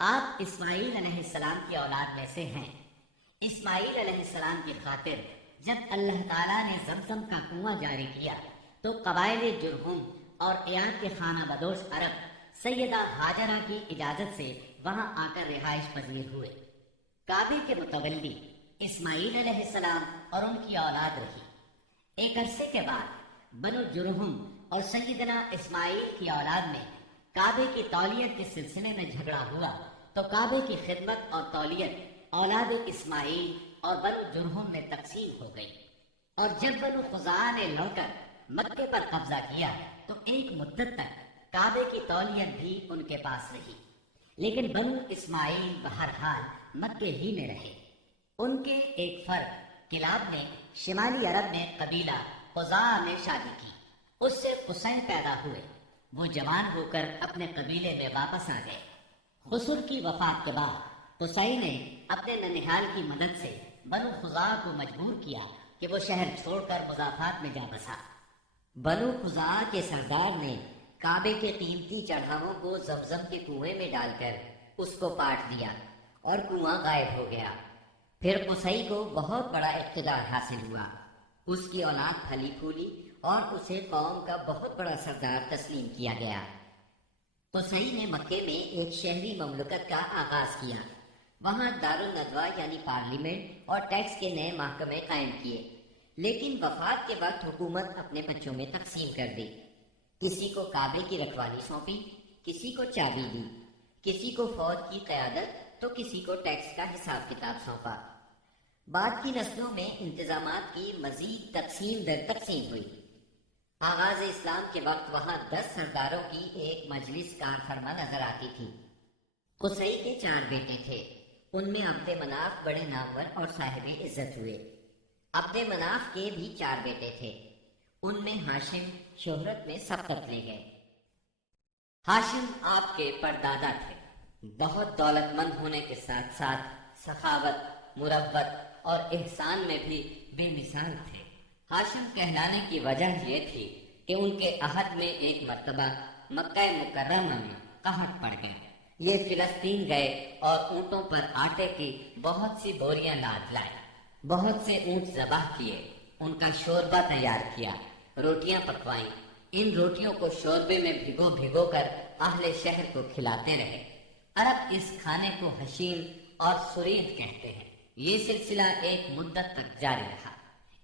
آپ اسماعیل علیہ السلام کی اولاد میں سے ہیں۔ اسماعیل علیہ السلام کی خاطر جب اللہ تعالیٰ نے زمزم کا کنواں جاری کیا تو قبائل جرہم اور ایاد کے خانہ بدوش عرب سیدہ ہاجرہ کی اجازت سے وہاں آ کر رہائش پذیر ہوئے۔ کعبے کے متولی اسماعیل علیہ السلام اور ان کی اولاد رہی۔ ایک عرصے کے بعد بنو جرہم اور سیدنا اسماعیل کی اولاد میں کعبے کی تولیت کے سلسلے میں جھگڑا ہوا تو کعبے کی خدمت اور تولیت اولاد اسماعیل اور بنو جرہم میں تقسیم ہو گئی، اور جب بنو خزاعہ نے لڑ کر مکے پر قبضہ کیا تو ایک مدت تک کعبے کی تولیت بھی ان کے پاس رہی، لیکن بنو اسماعیل بہرحال مکے ہی میں رہے۔ ان کے ایک فرد کلاب نے شمالی عرب میں قبیلہ خزاعہ میں شادی کی، اس سے قصی پیدا ہوئے۔ وہ جوان ہو کر اپنے قبیلے میں واپس آ گئے۔ خسر کی وفات کے بعد قصی نے اپنے ننھیال کی مدد سے بنو خزاعہ کو مجبور کیا کہ وہ شہر چھوڑ کر مضافات میں جا بسا۔ بنو خزاعہ کے سردار نے کعبے کے قیمتی چڑھاووں کو زمزم کے کنویں میں ڈال کر اس کو پاٹ دیا اور کنواں غائب ہو گیا۔ پھر قصی کو بہت بڑا اقتدار حاصل ہوا، اس کی اولاد پھلی پھولی اور اسے قوم کا بہت بڑا سردار تسلیم کیا گیا۔ قصی نے مکے میں ایک شہری مملکت کا آغاز کیا، وہاں دارالندوہ یعنی پارلیمنٹ اور ٹیکس کے نئے محکمے قائم کیے، لیکن وفات کے وقت حکومت اپنے بچوں میں تقسیم کر دی۔ کسی کو کعبے کی رکھوالی سونپی، کسی کو چابی دی، کسی کو فوج کی قیادت تو کسی کو ٹیکس کا حساب کتاب سونپا۔ بعد کی نسلوں میں انتظامات کی مزید تقسیم در تقسیم ہوئی۔ آغاز اسلام کے وقت وہاں 10 سرداروں کی ایک مجلس کار فرما نظر آتی تھی۔ قصی کے 4 بیٹے تھے، ان میں عبد مناف بڑے نامور اور صاحب عزت ہوئے۔ عبد مناف کے بھی 4 بیٹے تھے، ان میں ہاشم شہرت میں سبقت لے گئے۔ ہاشم آپ کے پردادا تھے، بہت دولت مند ہونے کے ساتھ ساتھ سخاوت، مروت اور احسان میں بھی بے مثال تھے۔ ہاشم کہلانے کی وجہ یہ تھی کہ ان کے عہد میں ایک مرتبہ مکہ مکرمہ میں قحط پڑ گیا۔ یہ فلسطین گئے اور اونٹوں پر آٹے کی بہت سی بوریاں لاد لائے، بہت سے اونٹ ذبح کیے، ان کا شوربہ تیار کیا، روٹیاں پکوائیں۔ ان روٹیوں کو شوربے میں بھگو بھگو کر اہل شہر کو کھلاتے رہے۔ عرب اس کھانے کو حشیم اور سرید کہتے ہیں۔ یہ سلسلہ ایک مدت تک جاری رہا،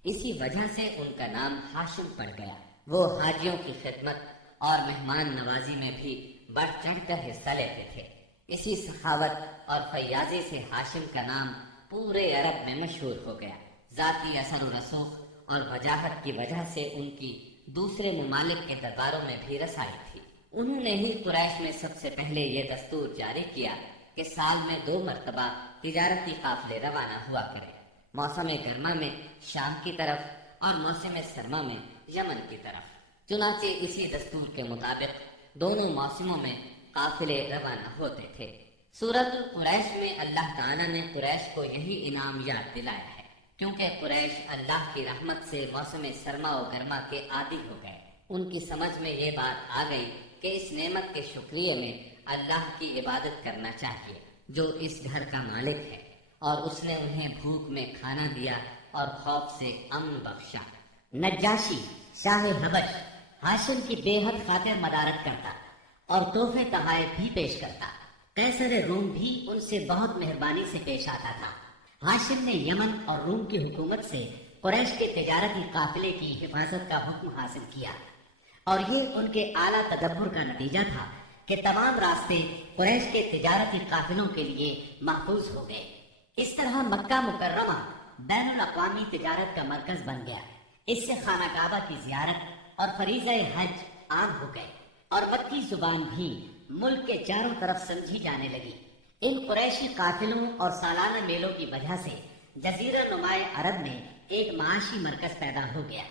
اسی وجہ سے ان کا نام ہاشم پڑ گیا۔ وہ حاجیوں کی خدمت اور مہمان نوازی میں بھی بڑھ چڑھ کر حصہ لیتے تھے۔ اسی سخاوت اور فیاضی سے ہاشم کا نام پورے عرب میں مشہور ہو گیا۔ ذاتی اثر و رسوخ اور وجاہت کی وجہ سے ان کی دوسرے ممالک کے درباروں میں بھی رسائی تھی۔ انہوں نے ہی قریش میں سب سے پہلے یہ دستور جاری کیا کہ سال میں 2 مرتبہ تجارتی قافلے روانہ ہوا کرے، موسم گرما میں شام کی طرف اور موسم سرما میں یمن کی طرف۔ چنانچہ اسی دستور کے مطابق دونوں موسموں میں قافلے روانہ ہوتے تھے۔ سورۃ قریش میں اللہ تعالیٰ نے قریش کو یہی انعام یاد دلایا ہے، کیونکہ قریش اللہ کی رحمت سے موسم سرما و گرما کے عادی ہو گئے۔ ان کی سمجھ میں یہ بات آ گئی کہ اس نعمت کے شکریہ میں اللہ کی عبادت کرنا چاہیے جو اس گھر کا مالک ہے، اور اس نے انہیں بھوک میں کھانا دیا اور خوف سے امن بخشا۔ نجاشی شاہ حبش ہاشم کی بے حد خاطر مدارت کرتا اور تحفے تحائف بھی پیش کرتا۔ قیصر روم بھی ان سے بہت مہربانی سے پیش آتا تھا۔ ہاشم نے یمن اور روم کی حکومت سے قریش کے تجارتی قافلے کی حفاظت کا حکم حاصل کیا، اور یہ ان کے اعلیٰ تدبر کا نتیجہ تھا کہ تمام راستے قریش کے تجارتی قافلوں کے لیے محفوظ ہو گئے۔ اس طرح مکہ مکرمہ بین الاقوامی تجارت کا مرکز بن گیا۔ اس سے خانہ کعبہ کی زیارت اور فریضہ حج عام ہو گئے، اور مکی زبان بھی ملک کے چاروں طرف سمجھی جانے لگی۔ ان قریشی قافلوں اور سالانہ میلوں کی وجہ سے جزیرہ نماء عرب میں ایک معاشی مرکز پیدا ہو گیا۔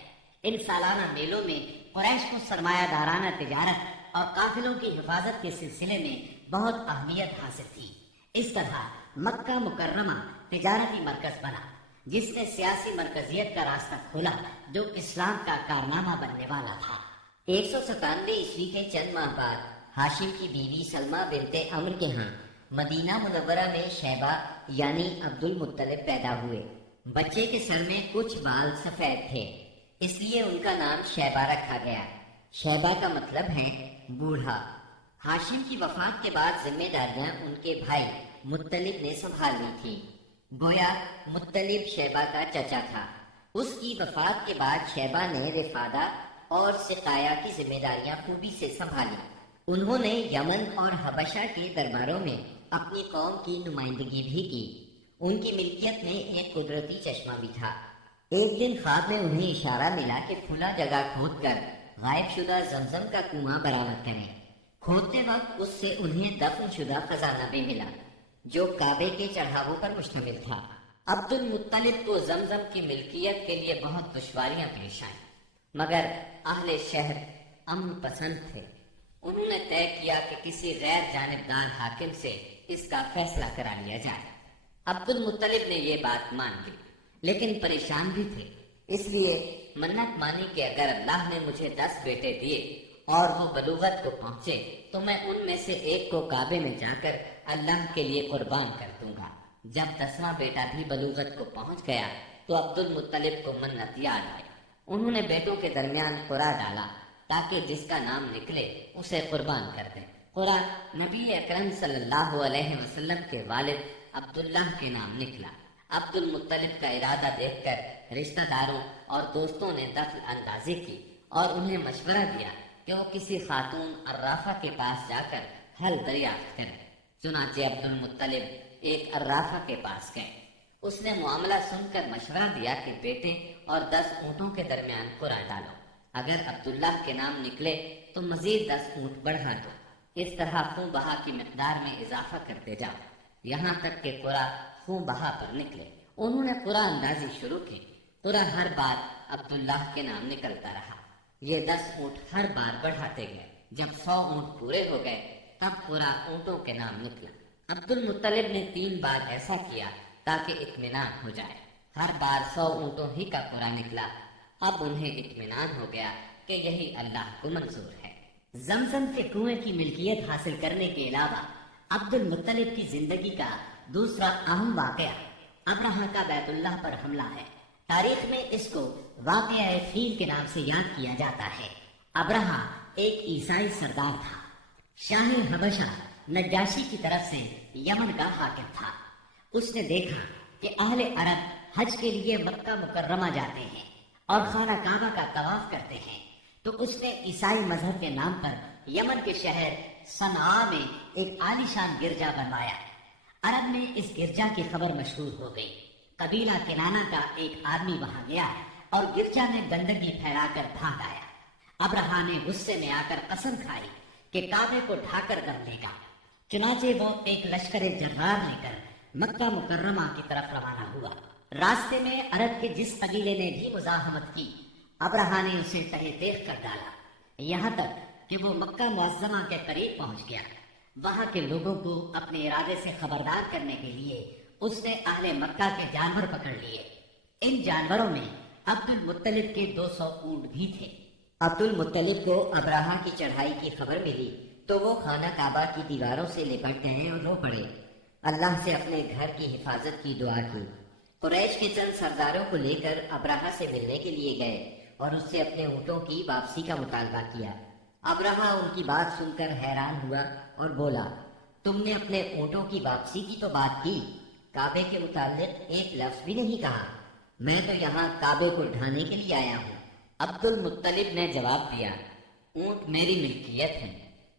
ان سالانہ میلوں میں قریش کو سرمایہ دارانہ تجارت اور قافلوں کی حفاظت کے سلسلے میں بہت اہمیت حاصل تھی۔ اس طرح مکہ مکرمہ تجارتی مرکز بنا، جس نے سیاسی مرکزیت کا راستہ کھولا جو اسلام کا کارنامہ بننے والا تھا۔ 197 عیسوی کے چند ماہ بعد ہاشم کی بیوی سلمہ بنت عمرو کے ہاں مدینہ منورہ میں شیبہ یعنی عبد المطلب پیدا ہوئے۔ بچے کے سر میں کچھ بال سفید تھے، اس لیے ان کا نام شیبہ رکھا گیا۔ شیبہ کا مطلب ہے بوڑھا۔ ہاشم کی وفات کے بعد ذمہ داریاں ان کے بھائی مطلب نے سنبھال لی تھی۔ گویا مطلب شیبہ کا چچا تھا۔ اس کی وفات کے بعد شیبہ نے رفادہ اور سقایا کی ذمہ داریاں خوبی سے سنبھالی۔ انہوں نے یمن اور حبشہ کے درباروں میں اپنی قوم کی نمائندگی بھی کی۔ ان کی ملکیت میں ایک قدرتی چشمہ بھی تھا۔ ایک دن خواب میں انہیں اشارہ ملا کہ کھلا جگہ کھود کر غائب شدہ زمزم کا کنواں برآمد کریں۔ کھودتے وقت اس سے انہیں دفن شدہ خزانہ بھی ملا جو کعبے کے چڑھاووں پر مشتمل تھا۔ عبد المطلب کو زمزم کی ملکیت کے لیے بہت دشواریاں پیش آئیں، مگر اہل شہر امن پسند تھے۔ انہوں نے طے کیا کہ کسی غیر جانبدار حاکم سے اس کا فیصلہ کرا لیا جائے۔ عبد المطلب نے یہ بات مان لی، لیکن پریشان بھی تھے، اس لیے منت مانی کہ اگر اللہ نے مجھے 10 بیٹے دیے اور وہ بلوغت کو پہنچے تو میں ان میں سے ایک کو کعبے میں جا کر اللہ کے لیے قربان کر دوں گا۔ جب 10واں بیٹا بھی بلوغت کو پہنچ گیا تو عبد المطلب کو منت یاد آئی۔ انہوں نے بیٹوں کے درمیان قرعہ ڈالا تاکہ جس کا نام نکلے اسے قربان کر دیں۔ قرعہ نبی اکرم صلی اللہ علیہ وسلم کے والد عبداللہ کے نام نکلا۔ عبد المطلب کا ارادہ دیکھ کر رشتہ داروں اور دوستوں نے دخل اندازی کی اور انہیں مشورہ دیا کہ وہ کسی خاتون عرافہ کے پاس جا کر حل دریافت کریں۔ چنانچہ عبد المطلب ایک عرافہ کے پاس گئے۔ اس نے معاملہ سن کر مشورہ دیا کہ بیٹے اور 10 اونٹوں کے درمیان قرعہ ڈالو۔ اگر عبداللہ کے نام نکلے تو مزید 10 اونٹ بڑھا دو۔ اس طرح خوں بہا کی مقدار میں اضافہ کرتے جاؤ یہاں تک کہ قرعہ خوں بہا پر نکلے۔ انہوں نے قرعہ اندازی شروع کی۔ قرعہ ہر بار عبداللہ کے نام نکلتا رہا۔ یہ 10 اونٹ ہر بار بڑھاتے گئے۔ جب 100 اونٹ پورے ہو گئے تب قرعہ اونٹوں کے نام نکلا۔ عبد المطلب نے 3 بار ایسا کیا تاکہ اطمینان ہو جائے۔ ہر بار 100 اونٹوں ہی کا قرعہ نکلا۔ اب انہیں اطمینان ہو گیا کہ یہی اللہ کو منظور ہے۔ زمزم کے کنویں کی ملکیت حاصل کرنے کے علاوہ عبد المطلب کی زندگی کا دوسرا اہم واقعہ ابرہہ کا بیت اللہ پر حملہ ہے۔ تاریخ میں اس کو واقعہ فیل کے نام سے یاد کیا جاتا ہے۔ ابرہہ ایک عیسائی سردار تھا۔ شاہی حبشہ نجاشی کی طرف سے یمن کا حاکم تھا۔ اس نے دیکھا کہ اہل عرب حج کے لیے مکہ مکرمہ جاتے ہیں اور خانہ کعبہ کا طواف کرتے ہیں، تو اس نے عیسائی مذہب کے نام پر یمن کے شہر صنعاء میں ایک عالیشان گرجا بنوایا۔ عرب میں اس گرجا کی خبر مشہور ہو گئی۔ قبیلہ کنانہ کا ایک آدمی وہاں گیا اور گرجا میں گندگی پھیلا کر بھاگ آیا۔ ابرہہ نے غصے میں آ کر قسم کھائی کہ کعبے کو ڈھا کر دم لے گا۔ چنانچہ وہ ایک لشکر جرار لے کر مکہ مکرمہ کی طرف روانہ ہوا۔ راستے میں عرب کے جس قبیلے نے بھی مزاحمت کی ابرہہ نے اسے تہہ تیغ کر ڈالا، یہاں تک کہ وہ مکہ معظمہ کے قریب پہنچ گیا۔ وہاں کے لوگوں کو اپنے ارادے سے خبردار کرنے کے لیے اس نے اہل مکہ کے جانور پکڑ لیے۔ ان جانوروں میں عبد المطلب کے 200 اونٹ بھی تھے۔ عبد المطلب کو ابرہہ کی چڑھائی کی خبر ملی تو وہ خانہ کعبہ کی دیواروں سے لپٹ گئے اور رو پڑے۔ اللہ سے اپنے گھر کی حفاظت کی دعا کی۔ قریش کے چند سرداروں کو لے کر ابرہہ سے ملنے کے لیے گئے اور اس سے اپنے اونٹوں کی واپسی کا مطالبہ کیا۔ ابرہہ ان کی بات سن کر حیران ہوا اور بولا، تم نے اپنے اونٹوں کی واپسی کی تو بات کی، کعبے کے متعلق ایک لفظ بھی نہیں کہا۔ میں تو یہاں کعبے کو ڈھانے کے لیے آیا ہوں۔ عبد المطلب نے جواب دیا، اونٹ میری ملکیت ہے،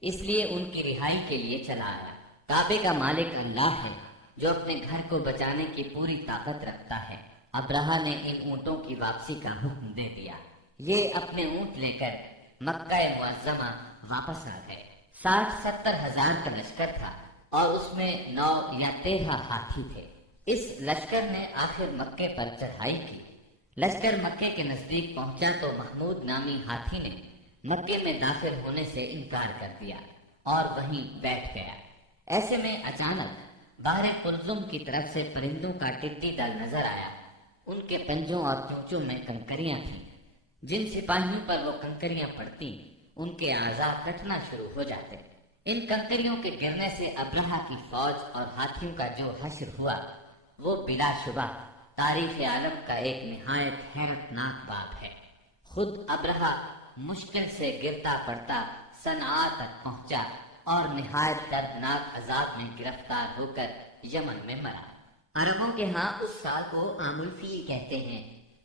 اس لیے ان کی رہائی کے لیے چلا آیا۔ کعبے کا مالک اللہ ہے جو اپنے گھر کو بچانے کی پوری طاقت رکھتا ہے۔ ابرہہ نے ان اونٹوں کی واپسی کا حکم دے دیا۔ یہ اپنے اونٹ لے کر مکہ معظمہ واپس آ گئے۔ 60-70 ہزار کا لشکر تھا اور اس میں 9 یا 13 ہاتھی تھے۔ اس لشکر نے آخر مکے پر چڑھائی کی۔ لشکر مکے کے نزدیک پہنچا تو محمود نامی ہاتھی نے مکے میں داخل ہونے سے انکار کر دیا اور وہیں بیٹھ گیا۔ ایسے میں اچانک بحر قلزم کی طرف سے پرندوں کا ٹڈی دل نظر آیا۔ ان کے پنجوں اور چونچوں میں کنکریاں تھیں۔ جن سپاہیوں پر وہ کنکریاں پڑتی ان کے اعضاء کٹنا شروع ہو جاتے۔ ان کنکریوں کے گرنے سے ابرہہ کی فوج اور ہاتھیوں کا جو حشر ہوا وہ بلا شبہ تاریخ عالم کا ایک نہایت حیرت ناک باب ہے۔ خود ابرہہ مشکل سے گرتا پڑتا صنعاء تک پہنچا اور نہایت دردناک عذاب میں گرفتار ہو کر یمن میں مرا۔ عربوں کے ہاں اس سال کو عام الفیل کہتے ہیں۔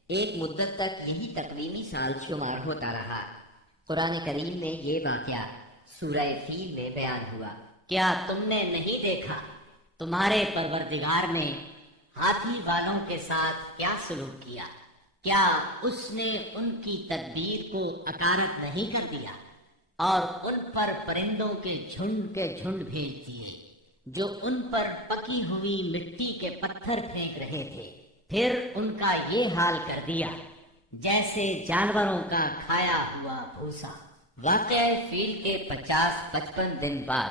ایک مدت تک یہی تقویمی سال شمار ہوتا رہا۔ قرآن کریم میں یہ واقعہ سورہ فیل میں بیان ہوا۔ کیا تم نے نہیں دیکھا تمہارے پروردگار نے ہاتھی والوں کے ساتھ کیا سلوک کیا؟ کیا اس نے ان کی تدبیر کو اکارت نہیں کر دیا اور ان پر پرندوں کے جھنڈ بھیج دیے جو ان پر پکی ہوئی مٹی کے پتھر پھینک رہے تھے؟ پھر ان کا یہ حال کر دیا جیسے جانوروں کا کھایا ہوا بھوسا۔ واقعہ فیل کے 50-55 دن بعد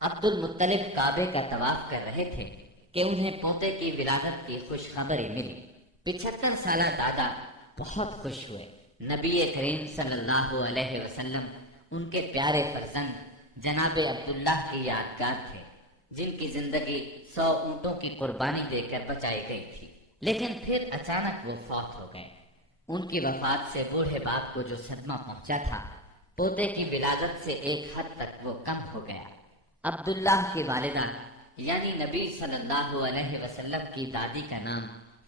عبد المطلب کعبے کا طواف کر رہے تھے کہ انہیں پوتے کی ولادت کی خوشخبری ملی۔ 75 سالہ دادا بہت خوش ہوئے۔ نبی کریم صلی اللہ علیہ وسلم ان کے پیارے فرزند جناب عبداللہ کی یادگار تھے، جن کی زندگی 100 اونٹوں کی قربانی دے کر بچائی گئی تھی، لیکن پھر اچانک وہ فوت ہو گئے۔ ان کی وفات سے بوڑھے باپ کو جو صدمہ پہنچا تھا، پوتے کی ولادت سے ایک حد تک وہ کم ہو گیا۔ عبداللہ کی والدہ یعنی نبی صلی اللہ علیہ وسلم کی دادی کا نام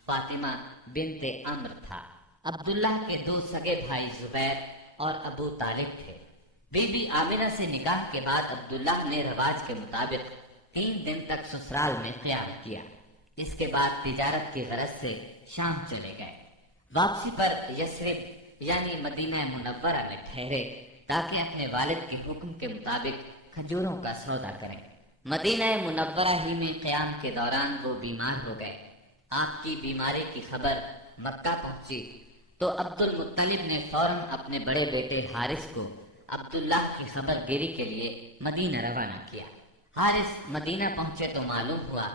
فاطمہ بنت عمر تھا۔ عبداللہ کے 2 سگے بھائی زبیر اور ابو طالب تھے۔ بی بی آمنہ سے نکاح کے بعد عبداللہ نے رواج کے مطابق 3 دن تک سسرال میں قیام کیا۔ اس کے بعد تجارت کی غرض سے شام چلے گئے۔ واپسی پر یثرب یعنی مدینہ منورہ میں ٹھہرے تاکہ اپنے والد کے حکم کے مطابق کھجوروں کا سودا کریں۔ مدینہ منورہ ہی میں قیام کے دوران وہ بیمار ہو گئے۔ آپ کی بیماری کی خبر مکہ پہنچی تو عبد المطلب نے فوراً اپنے بڑے بیٹے حارث کو عبداللہ کی خبر گیری کے لیے مدینہ روانہ کیا۔ حارث مدینہ پہنچے تو معلوم ہوا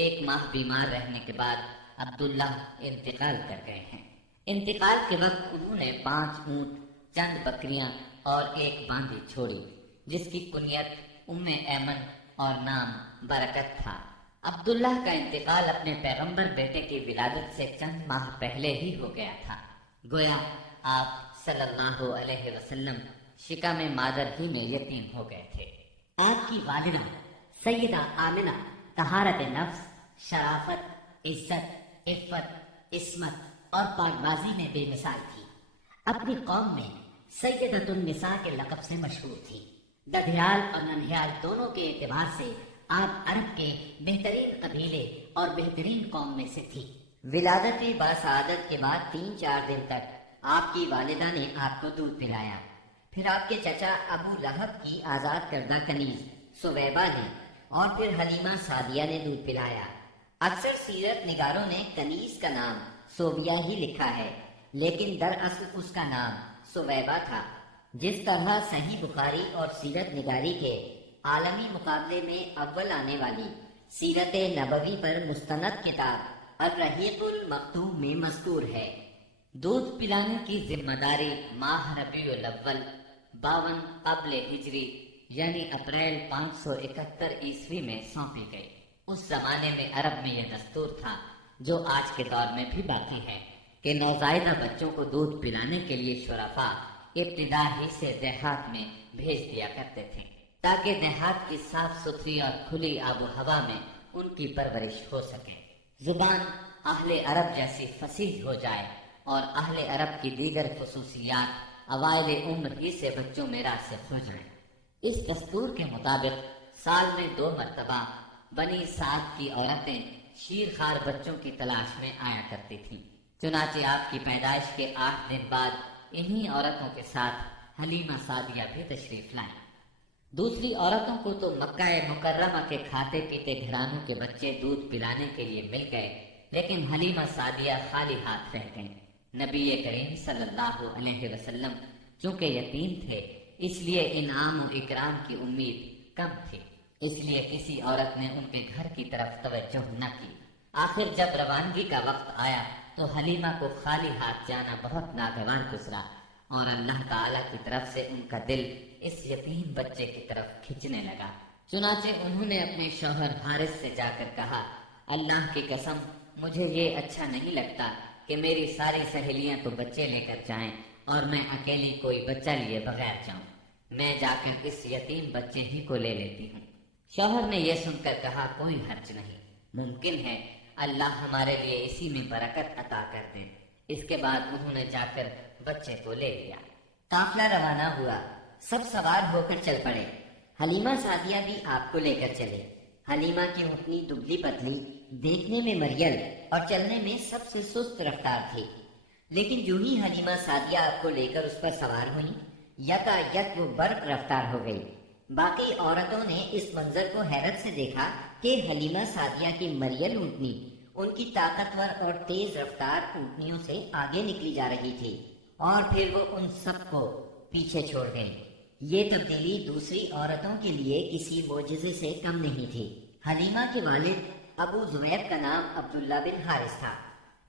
1 ماہ بیمار رہنے کے بعد عبداللہ انتقال کر گئے ہیں۔ انتقال کے وقت انہوں نے 5 اونٹ، چند بکریاں اور 1 باندی چھوڑی، جس کی کنیت ام ایمن اور نام برکت تھا۔ عبداللہ کا انتقال اپنے پیغمبر بیٹے کی ولادت سے چند ماہ پہلے ہی ہو گیا تھا۔ گویا آپ صلی اللہ علیہ وسلم شکم مادر ہی میں یتیم ہو گئے تھے۔ آپ کی والدہ سیدہ آمنہ طہارت نفس، شرافت، عزت، عفت، عصمت اور پاکبازی میں بے مثال تھی۔ اپنی قوم میں سیدۃ النساء کے لقب سے مشہور تھی۔ ددھیال اور ننہیال دونوں کے اعتبار سے آپ عرب کے بہترین قبیلے اور بہترین قوم میں سے تھی۔ ولادت باسعادت کے بعد 3-4 دن تک آپ کی والدہ نے آپ کو دودھ پلایا۔ پھر آپ کے چچا ابو لہب کی آزاد کردہ کنیز سویبہ نے اور پھر حلیمہ سعدیہ نے دودھ پلایا۔ اکثر سیرت نگاروں نے کنیز کا نام سوبیہ ہی لکھا ہے، لیکن دراصل اس کا نام سویبہ تھا۔ جس طرح صحیح بخاری اور سیرت نگاری کے عالمی مقابلے میں اول آنے والی سیرت نبوی پر مستند کتاب الرحیق المختوم میں مذکور ہے، دودھ پلانے کی ذمہ داری ماہ ربیع الاول 52 قبل ہجری یعنی اپریل 571 عیسوی میں سونپی گئی۔ اس زمانے میں عرب میں یہ دستور تھا، جو آج کے دور میں بھی باقی ہے، کہ نوزائیدہ بچوں کو دودھ پلانے کے لیے شرفاء ابتدا ہی سے دیہات میں بھیج دیا کرتے تھے، تاکہ دیہات کی صاف ستھری اور کھلی آب و ہوا میں ان کی پرورش ہو سکے، زبان اہل عرب جیسی فصیح ہو جائے اور اہل عرب کی دیگر خصوصیات اوائل عمر ہی سے بچوں میں راسخ ہو جائیں۔ اس دستور کے مطابق سال میں 2 مرتبہ بنی سعد کی عورتیں شیرخوار بچوں کی تلاش میں آیا کرتی تھیں۔ چنانچہ آپ کی پیدائش کے 8 دن بعد انہی عورتوں کے ساتھ حلیمہ سعدیہ بھی تشریف لائیں۔ دوسری عورتوں کو تو مکہ مکرمہ کے کھاتے پیتے گھرانوں کے بچے دودھ پلانے کے لیے مل گئے، لیکن حلیمہ سعدیہ خالی ہاتھ رہ گئیں۔ نبی کریم صلی اللہ علیہ وسلم چونکہ یتیم تھے، اس لیے انعام و اکرام کی امید کم تھی، اس لیے کسی عورت نے ان کے گھر کی طرف توجہ نہ کی۔ آخر جب روانگی کا وقت آیا تو حلیمہ کو خالی ہاتھ جانا بہت ناگوار گزرا۔ اور اللہ تعالیٰ کی طرف سے ان کا دل اس یتیم بچے کی طرف کھنچنے لگا۔ چنانچہ انہوں نے اپنے شوہر حارث سے جا کر کہا، اللہ کی قسم مجھے یہ اچھا نہیں لگتا کہ میری ساری سہیلیاں تو بچے لے کر جائیں اور میں اکیلی کوئی بچہ لیے بغیر جاؤں، میں جا کر اس یتیم بچے ہی کو لے لیتی ہوں۔ شوہر نے یہ سن کر کہا، کوئی حرج نہیں، ممکن ہے اللہ ہمارے لیے اسی میں برکت عطا کر دے۔ اس کے بعد انہوں نے جا کر بچے کو لے لیا۔ قافلہ روانہ ہوا، سب سوار ہو کر چل پڑے۔ حلیمہ سعدیہ بھی آپ کو لے کر چلے۔ حلیمہ کی اونٹنی دبلی پتلی، دیکھنے میں مریل اور چلنے میں سب سے سست رفتار تھی، لیکن جو ہی حلیمہ سعدیہ آپ کو لے کر اس پر سوار ہوئی، یکایک وہ برق رفتار ہو گئی۔ باقی عورتوں نے اس منظر کو حیرت سے دیکھا کہ حلیمہ سعدیہ کی مریل اونٹنی ان کی طاقتور اور تیز رفتار اونٹنیوں سے آگے نکلی جا رہی تھی، اور پھر وہ ان سب کو پیچھے چھوڑ گئیں۔ یہ تبدیلی دوسری عورتوں کے لیے کسی معجزے سے کم نہیں تھی۔ حلیمہ کے والد ابو زبیر کا نام عبداللہ بن حارث تھا۔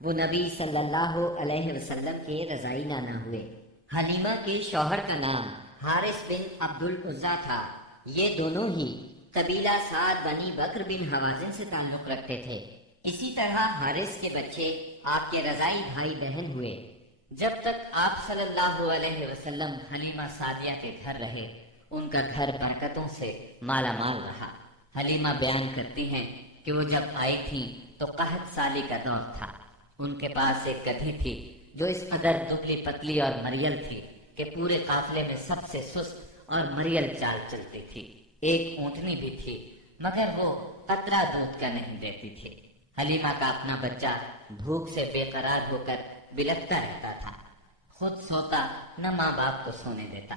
وہ نبی صلی اللہ علیہ وسلم کے رضائی نانا ہوئے۔ حلیمہ کے شوہر کا نام حارث بن عبد العزیٰ تھا۔ یہ دونوں ہی قبیلہ سعد بنی بکر بن حوازن سے تعلق رکھتے تھے۔ اسی طرح حارث کے بچے آپ کے رضائی بھائی بہن ہوئے۔ جب تک آپ صلی اللہ علیہ وسلم حلیمہ سعدیہ کے گھر رہے، ان کا گھر برکتوں سے مالا مال رہا۔ حلیمہ بیان کرتی ہیں کہ وہ جب آئی تھی تو قحط سالی کا دور تھا۔ ان کے پاس ایک گدھی تھی جو اس قدر دبلی پتلی اور مریل تھی کہ پورے قافلے میں سب سے سست اور مریل چال چلتی تھی۔ ایک اونٹنی بھی تھی مگر وہ قطرہ دودھ کا نہیں دیتی تھی۔ حلیمہ کا اپنا بچہ بھوک سے بے قرار ہو کر بلکتا رہتا تھا، خود سوتا نہ ماں باپ کو سونے دیتا۔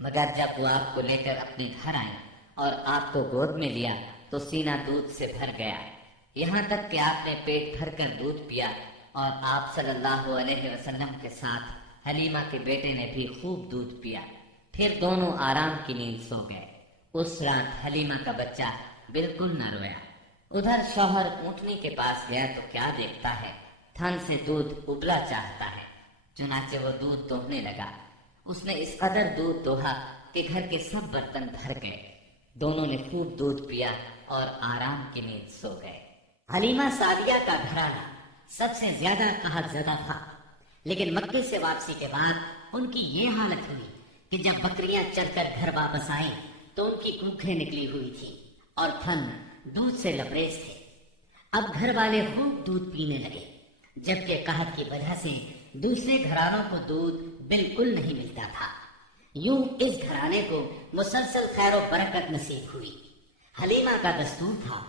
مگر جب وہ آپ کو لے کر اپنے گھر آئی اور آپ کو گود میں لیا تو سینہ دودھ سے بھر گیا، یہاں تک کہ آپ نے پیٹ بھر کر دودھ پیا، اور آپ صلی اللہ علیہ وسلم کے ساتھ حلیمہ کے بیٹے نے بھی خوب دودھ پیا۔ پھر دونوں آرام کی نیند سو گئے۔ اس رات حلیمہ کا بچہ بالکل نہ رویا۔ ادھر شوہر اونٹنی کے پاس گیا تو کیا دیکھتا ہے، تھن سے دودھ ابلا چاہتا ہے۔ چنانچہ وہ دودھ دوہنے لگا۔ اس نے اس قدر دودھ دوہا کہ گھر کے سب برتن بھر گئے۔ دونوں نے خوب دودھ پیا اور آرام کی نیند سو گئے۔ حلیمہ سعدیہ کا گھرانہ سب سے زیادہ قحط زدہ تھا، لیکن مکے سے واپسی کے بعد ان کی یہ حالت ہوئی کہ جب بکریاں چر کر گھر واپس آئیں تو ان کی کوکھیں نکلی ہوئی تھی اور تھن دودھ سے لبریز تھے۔ اب گھر والے خوب دودھ پینے لگے، جبکہ قحط کی وجہ سے دوسرے گھرانوں کو دودھ بالکل نہیں ملتا تھا۔ یوں اس گھرانے کو مسلسل خیر و برکت نصیب ہوئی۔ حلیمہ کا دستور تھا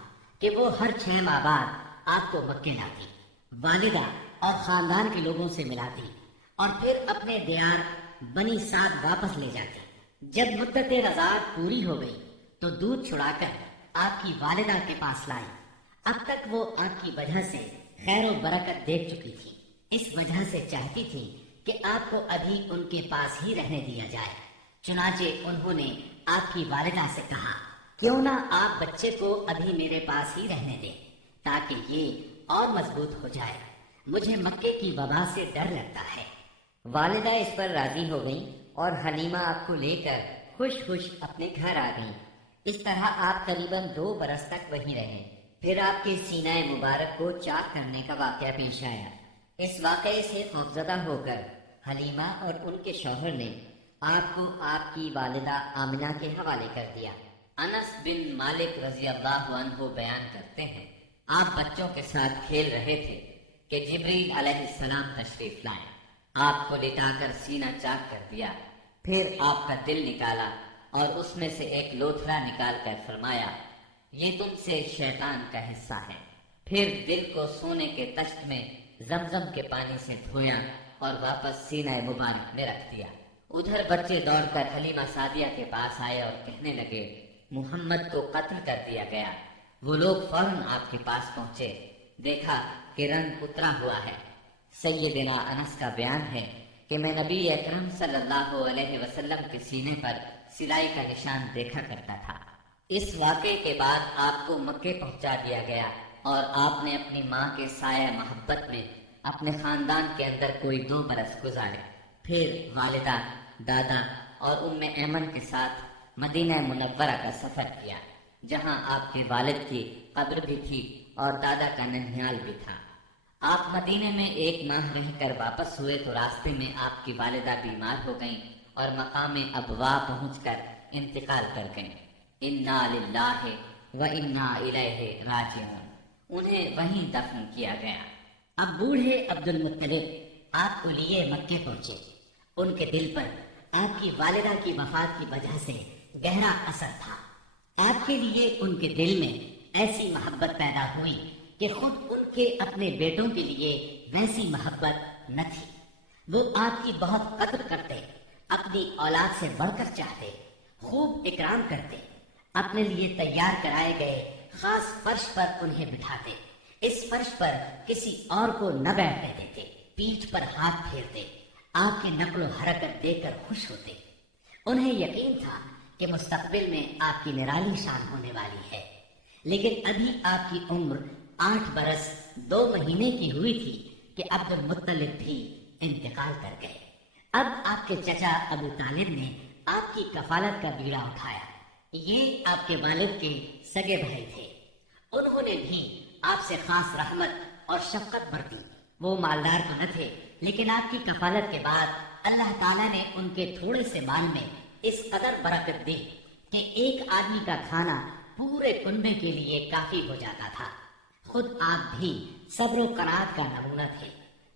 کہ وہ ہر 6 ماہ بعد آپ کو مکے لاتی، والدہ اور خاندان کے لوگوں سے ملاتی اور پھر اپنے دیار بنی سعد واپس لے جاتی۔ جب مدت رضاعت پوری ہو گئی تو دودھ چھڑا کر آپ کی والدہ کے پاس لائی۔ اب تک وہ آپ کی وجہ سے خیر و برکت دیکھ چکی تھی، اس وجہ سے چاہتی تھی کہ آپ کو ابھی ان کے پاس ہی رہنے دیا جائے۔ چنانچہ انہوں نے آپ کی والدہ سے کہا، کیوں نہ آپ بچے کو ابھی میرے پاس ہی رہنے دیں تاکہ یہ اور مضبوط ہو جائے، مجھے مکے کی وبا سے ڈر لگتا ہے۔ والدہ اس پر راضی ہو گئیں اور حلیمہ آپ کو لے کر خوش خوش اپنے گھر آ گئیں۔ اس طرح آپ قریباً 2 برس تک وہیں رہے۔ پھر آپ کے سینہ مبارک کو چاک کرنے کا واقعہ پیش آیا۔ اس واقعے سے خوفزدہ ہو کر حلیمہ اور ان کے شوہر نے آپ کو آپ کی والدہ آمنہ کے حوالے کر دیا۔ انس بن مالک رضی اللہ عنہ بیان کرتے ہیں، آپ بچوں کے ساتھ کھیل رہے تھے کہ جبریل علیہ السلام تشریف لائے۔ آپ کو لٹا کر سینہ چاک کر دیا، پھر آپ کا دل نکالا اور اس میں سے ایک لوتھڑا نکال کر فرمایا، یہ تم سے شیطان کا حصہ ہے۔ پھر دل کو سونے کے تشت میں زمزم کے پانی سے دھویا اور واپس سینہ مبارک میں رکھ دیا۔ ادھر بچے دوڑ کر حلیمہ سعدیہ کے پاس آئے اور کہنے لگے، محمد کو قتل کر دیا گیا۔ وہ لوگ فوراً آپ کے پاس پہنچے، دیکھا کہ رنگ اترا ہوا ہے۔ سیدنا انس کا بیان ہے کہ میں نبی اکرم صلی اللہ علیہ وسلم کے سینے پر سلائی کا نشان دیکھا کرتا تھا۔ اس واقعے کے بعد آپ کو مکے پہنچا دیا گیا اور آپ نے اپنی ماں کے سایہ محبت میں اپنے خاندان کے اندر کوئی 2 برس گزارے۔ پھر والدہ، دادا اور ام ایمن کے ساتھ مدینہ منورہ کا سفر کیا، جہاں آپ کے والد کی قبر بھی تھی اور دادا کا ننھیال بھی تھا۔ آپ مدینے میں 1 ماہ رہ کر واپس ہوئے تو راستے میں آپ کی والدہ بیمار ہو گئیں اور مقام ابوا پہنچ کر انتقال کر گئیں۔ انا للہ و انا الیہ راجعون۔ انہیں وہیں دفن کیا گیا۔ اب بوڑھے عبد المطلب آپ کو لیے مکے پہنچے۔ ان کے دل پر آپ کی والدہ کی وفات کی وجہ سے گہرا اثر تھا۔ آپ کے لیے ان کے دل میں ایسی محبت پیدا ہوئی کہ خود ان کے اپنے بیٹوں کے لیے ویسی محبت نہ تھی۔ وہ آپ کی بہت قدر کرتے، اپنی اولاد سے بڑھ کر چاہتے، خوب اکرام کرتے، اپنے لیے تیار کرائے گئے خاص فرش پر انہیں بٹھاتے، اس فرش پر کسی اور کو نہ بیٹھنے دیتے، پیٹھ پر ہاتھ پھیرتے، آپ کے نقل و حرکت دیکھ کر خوش ہوتے۔ انہیں یقین تھا کہ مستقبل میں آپ کی نرالی شان ہونے والی ہے، لیکن ابھی آپ کی عمر 8 برس 2 مہینے کی ہوئی تھی کہ عبد المطلب بھی انتقال کر گئے۔ اب آپ کے چچا ابو طالب نے آپ کی کفالت کا بیڑا اٹھایا۔ یہ آپ کے والد کے سگے بھائی تھے۔ انہوں نے بھی آپ سے خاص رحمت اور شفقت برتی۔ وہ مالدار تو نہ تھے، لیکن آپ کی کفالت کے بعد اللہ تعالیٰ نے ان کے تھوڑے سے مال میں اس قدر برکت دی کہ ایک آدمی کا کھانا پورے کنبے کے لیے کافی ہو جاتا تھا۔ خود آپ بھی صبر و قناعت کا نمونہ تھے،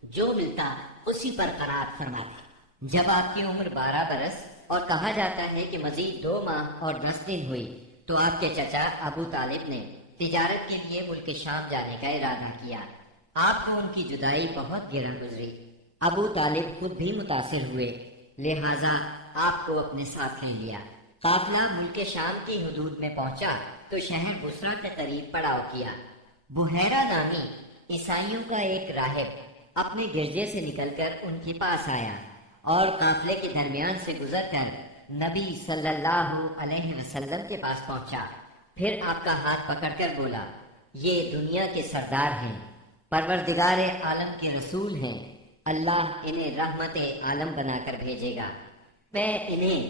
جو ملتا اسی پر قناعت فرماتے۔ جب آپ کی عمر 12 برس اور کہا جاتا ہے کہ مزید 2 ماہ اور 10 دن ہوئی تو آپ کے چچا ابو طالب نے تجارت کے لیے ملک شام جانے کا ارادہ کیا۔ آپ کو ان کی جدائی بہت گراں گزری۔ ابو طالب خود بھی متاثر ہوئے، لہٰذا آپ کو اپنے ساتھ لے لیا۔ قافلہ ملک شام کی حدود میں پہنچا تو شہر بصرہ کے قریب پڑاؤ کیا۔ بحیرہ نامی عیسائیوں کا ایک راہب اپنے گرجے سے نکل کر ان کے پاس آیا اور قافلے کے درمیان سے گزر کر نبی صلی اللہ علیہ وسلم کے پاس پہنچا۔ پھر آپ کا ہاتھ پکڑ کر بولا، یہ دنیا کے سردار ہیں، پروردگار عالم کے رسول ہیں، اللہ انہیں رحمت عالم بنا کر بھیجے گا۔ میں انہیں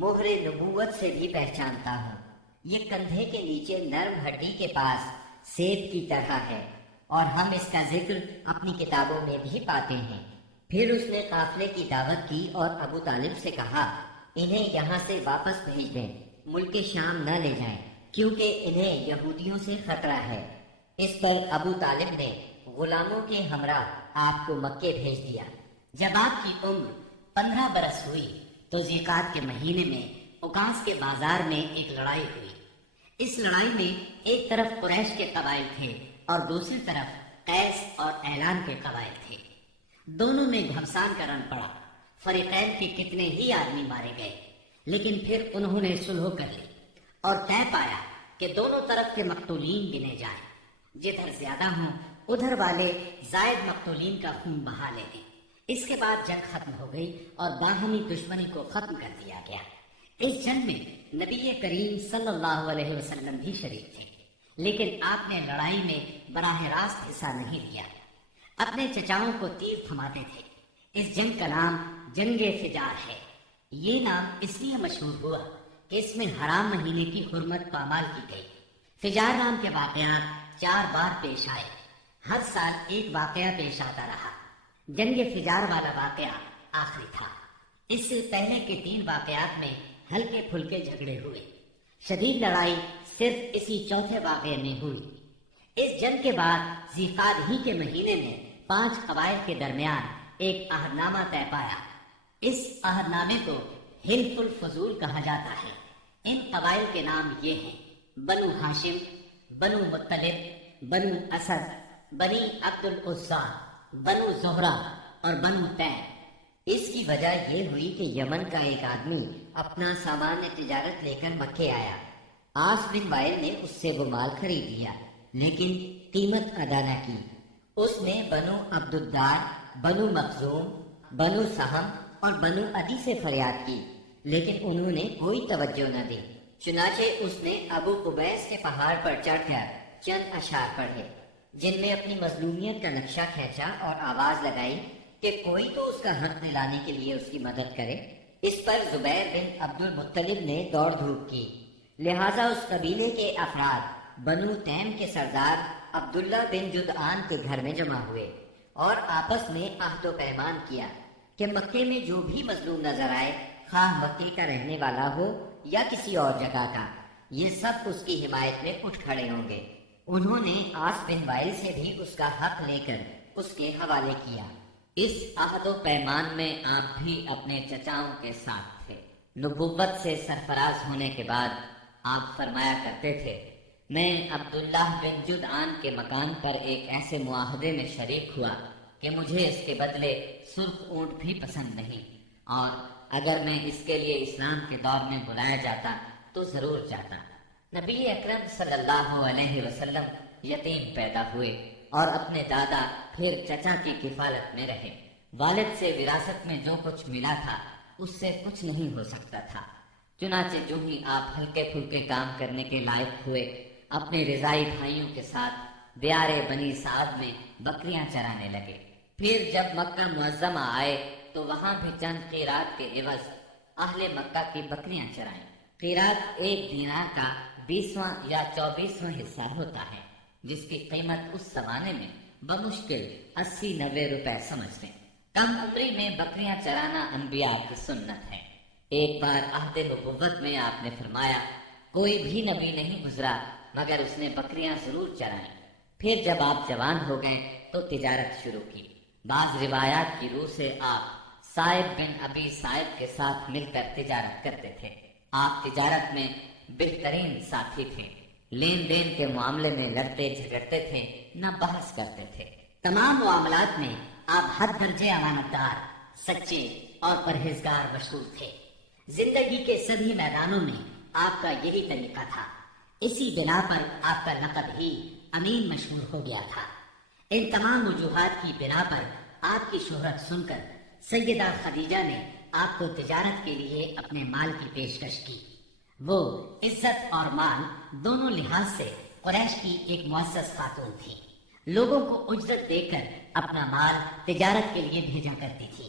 مہر نبوت سے بھی پہچانتا ہوں۔ یہ کندھے کے نیچے نرم ہڈی کے پاس سیب کی طرح ہے اور ہم اس کا ذکر اپنی کتابوں میں بھی پاتے ہیں۔ پھر اس نے قافلے کی دعوت کی اور ابو طالب سے کہا، انہیں یہاں سے واپس بھیج دیں، ملک شام نہ لے جائیں، کیونکہ انہیں یہودیوں سے خطرہ ہے۔ اس پر ابو طالب نے غلاموں کے ہمراہ آپ کو مکے بھیج دیا۔ جب آپ کی عمر 15 برس ہوئی تو ذیقعد کے مہینے میں اوکاس کے بازار میں ایک لڑائی ہوئی۔ اس لڑائی میں ایک طرف قریش کے قبائل تھے اور دوسری طرف قیس اور اعلان کے قبائل تھے۔ دونوں میں گھمسان کا رن پڑا، فریقین کے کتنے ہی آدمی مارے گئے، لیکن پھر انہوں نے صلح کر لی اور طے پایا کہ دونوں طرف کے مقتولین گنے جائیں، جدھر زیادہ ہوں ادھر والے زائد مقتولین کا خون بہا لے گئے۔ اس کے بعد جنگ ختم ہو گئی اور باہمی دشمنی کو ختم کر دیا گیا۔ اس جنگ میں نبی کریم صلی اللہ علیہ وسلم بھی شریک تھے، لیکن آپ نے لڑائی میں براہ راست حصہ نہیں لیا، اپنے چچاؤں کو تیر تھماتے تھے۔ اس جنگ کا نام جنگ فجار ہے۔ یہ نام اس لیے مشہور ہوا کہ اس میں حرام مہینے کی حرمت پامال کی گئی۔ فجار نام کے واقعات 4 بار پیش آئے، ہر سال ایک واقعہ پیش آتا رہا۔ جنگ فجار والا واقعہ آخری تھا۔ اس سے پہلے کے 3 واقعات میں ہلکے پھلکے جھگڑے ہوئے، شدید لڑائی صرف اسی چوتھے واقعے میں ہوئی۔ اس جنگ کے بعد ذیقعد ہی کے مہینے میں 5 قبائل کے درمیان ایک عہد نامہ طے پایا۔ اس عہد نامے کو حلف الفضول کہا جاتا ہے۔ ان قبائل کے نام یہ ہیں: بنو ہاشم، بنو مطلب، بنو اسد، بنی عبد العزیٰ، بنو زہرہ اور بنو تیم۔ اس کی وجہ یہ ہوئی کہ یمن کا ایک آدمی اپنا سامان تجارت لے کر مکے آیا۔ عاص بن وائل نے اس سے وہ مال خرید لیا، لیکن قیمت ادا نہ کی۔ اس نے بنو عبد الدار، بنو مخزوم، بنو سہم اور بنو عدی سے فریاد کی، لیکن انہوں نے کوئی توجہ نہ دی۔ چنانچہ اس نے ابو قبیس کے پہاڑ پر چڑھ کر چند اشعار پڑھے، جن میں اپنی مظلومیت کا نقشہ کھینچا اور آواز لگائی کہ کوئی تو اس کا حق دلانے کے لیے اس کی مدد کرے۔ اس پر زبیر بن عبد المطلب نے دوڑ دھوپ کی، لہٰذا اس قبیلے کے افراد بنو تیم کے سردار عبداللہ بن جدعان کے گھر میں جمع ہوئے اور آپس میں عہد و پیمان کیا کہ مکے میں جو بھی مظلوم نظر آئے، خواہ مکی کا رہنے والا ہو یا کسی اور جگہ کا، یہ سب اس کی حمایت میں اٹھ کھڑے ہوں گے۔ انہوں نے عاص بن وائل سے بھی اس کا حق لے کر اس کے حوالے کیا۔ اس عہد و پیمان میں آپ بھی اپنے چچاؤں کے ساتھ تھے۔ نبوت سے سرفراز ہونے کے بعد آپ فرمایا کرتے تھے، میں عبداللہ بن جدعان کے مکان پر ایک ایسے معاہدے میں شریک ہوا کہ مجھے اس کے بدلے سرخ اونٹ بھی پسند نہیں، اور اگر میں اس کے لیے اسلام کے دور میں بلایا جاتا تو ضرور جاتا۔ نبی اکرم صلی اللہ علیہ وسلم یتیم پیدا ہوئے اور اپنے دادا پھر چچا کی کفالت میں رہے۔ والد سے وراثت میں جو کچھ ملا تھا اس سے کچھ نہیں ہو سکتا تھا۔ چنانچہ جو ہی آپ ہلکے پھلکے کام کرنے کے لائق ہوئے، اپنے رضائی بھائیوں کے ساتھ دیار بنی سعد میں بکریاں چرانے لگے۔ پھر جب مکہ معظمہ آئے تو وہاں بھی چند قیراط کے عوض اہل مکہ کی بکریاں چرائیں۔ قیراط ایک دینار کا 20واں یا 24واں حصہ ہوتا ہے، جس کی قیمت اس زمانے میں بمشکل 80-90 روپے سمجھتے ہیں۔ کم عمری میں بکریاں چرانا انبیاء کی سنت ہے۔ ایک بار عہد نبوت میں آپ نے فرمایا، کوئی بھی نبی نہیں گزرا مگر اس نے بکریاں ضرور چرائیں۔ پھر جب آپ جوان ہو گئے تو تجارت شروع کی۔ بعض روایات کی روح سے آپ صائب بن ابی صائب کے ساتھ مل کر تجارت کرتے تھے۔ آپ تجارت میں بہترین ساتھی تھے، لین دین کے معاملے میں لڑتے جھگڑتے تھے، نہ بحث کرتے تھے۔ تمام معاملات میں آپ حد درجے امانت دار، سچے اور پرہیزگار مشہور تھے۔ زندگی کے سبھی میدانوں میں آپ کا یہی طریقہ تھا۔ اسی بنا پر آپ کا لقب ہی امین مشہور ہو گیا تھا۔ ان تمام وجوہات کی بنا پر آپ کی شہرت سن کر سیدہ خدیجہ نے آپ کو تجارت کے لیے اپنے مال کی پیشکش کی۔ وہ عزت اور مال دونوں لحاظ سے قریش کی ایک معزز خاتون تھی۔ لوگوں کو اجرت دے کر اپنا مال تجارت کے لیے بھیجا کرتی تھی۔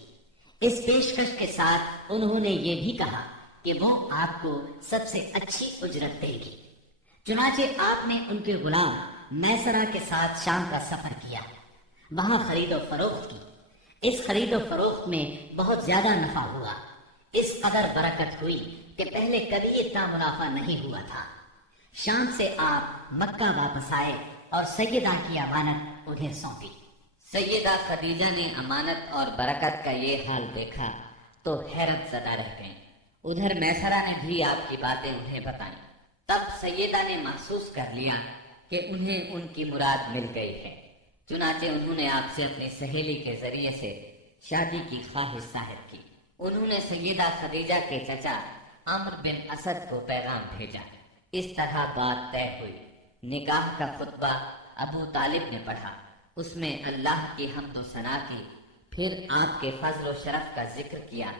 اس پیشکش کے ساتھ انہوں نے یہ بھی کہا کہ وہ آپ کو سب سے اچھی اجرت دے گی۔ چنانچہ آپ نے ان کے غلام میسرہ کے ساتھ شام کا سفر کیا، وہاں خرید و فروخت کی۔ اس خرید و فروخت میں بہت زیادہ نفع ہوا، اس قدر برکت ہوئی کہ پہلے کبھی اتنا منافع نہیں ہوا تھا۔ شام سے آپ مکہ واپس آئے اور سیدہ کی امانت انہیں سونپی۔ سیدہ خدیجہ نے امانت اور برکت کا یہ حال دیکھا تو حیرت زدہ رہ گئیں۔ ادھر میسرہ نے بھی آپ کی باتیں انہیں بتائیں۔ تب سیدہ نے محسوس کر لیا کہ انہیں ان کی مراد مل گئی ہے۔ چنانچہ انہوں نے آپ سے اپنی سہیلی کے ذریعے سے شادی کی خواہش ظاہر کی۔ انہوں نے سیدہ خدیجہ کے چچا عمرو بن اسد کو پیغام بھیجا۔ اس طرح بات طے ہوئی۔ نکاح کا خطبہ ابو طالب نے پڑھا، اس میں اللہ کی حمد و ثنا کی، پھر آپ کے فضل و شرف کا ذکر کیا۔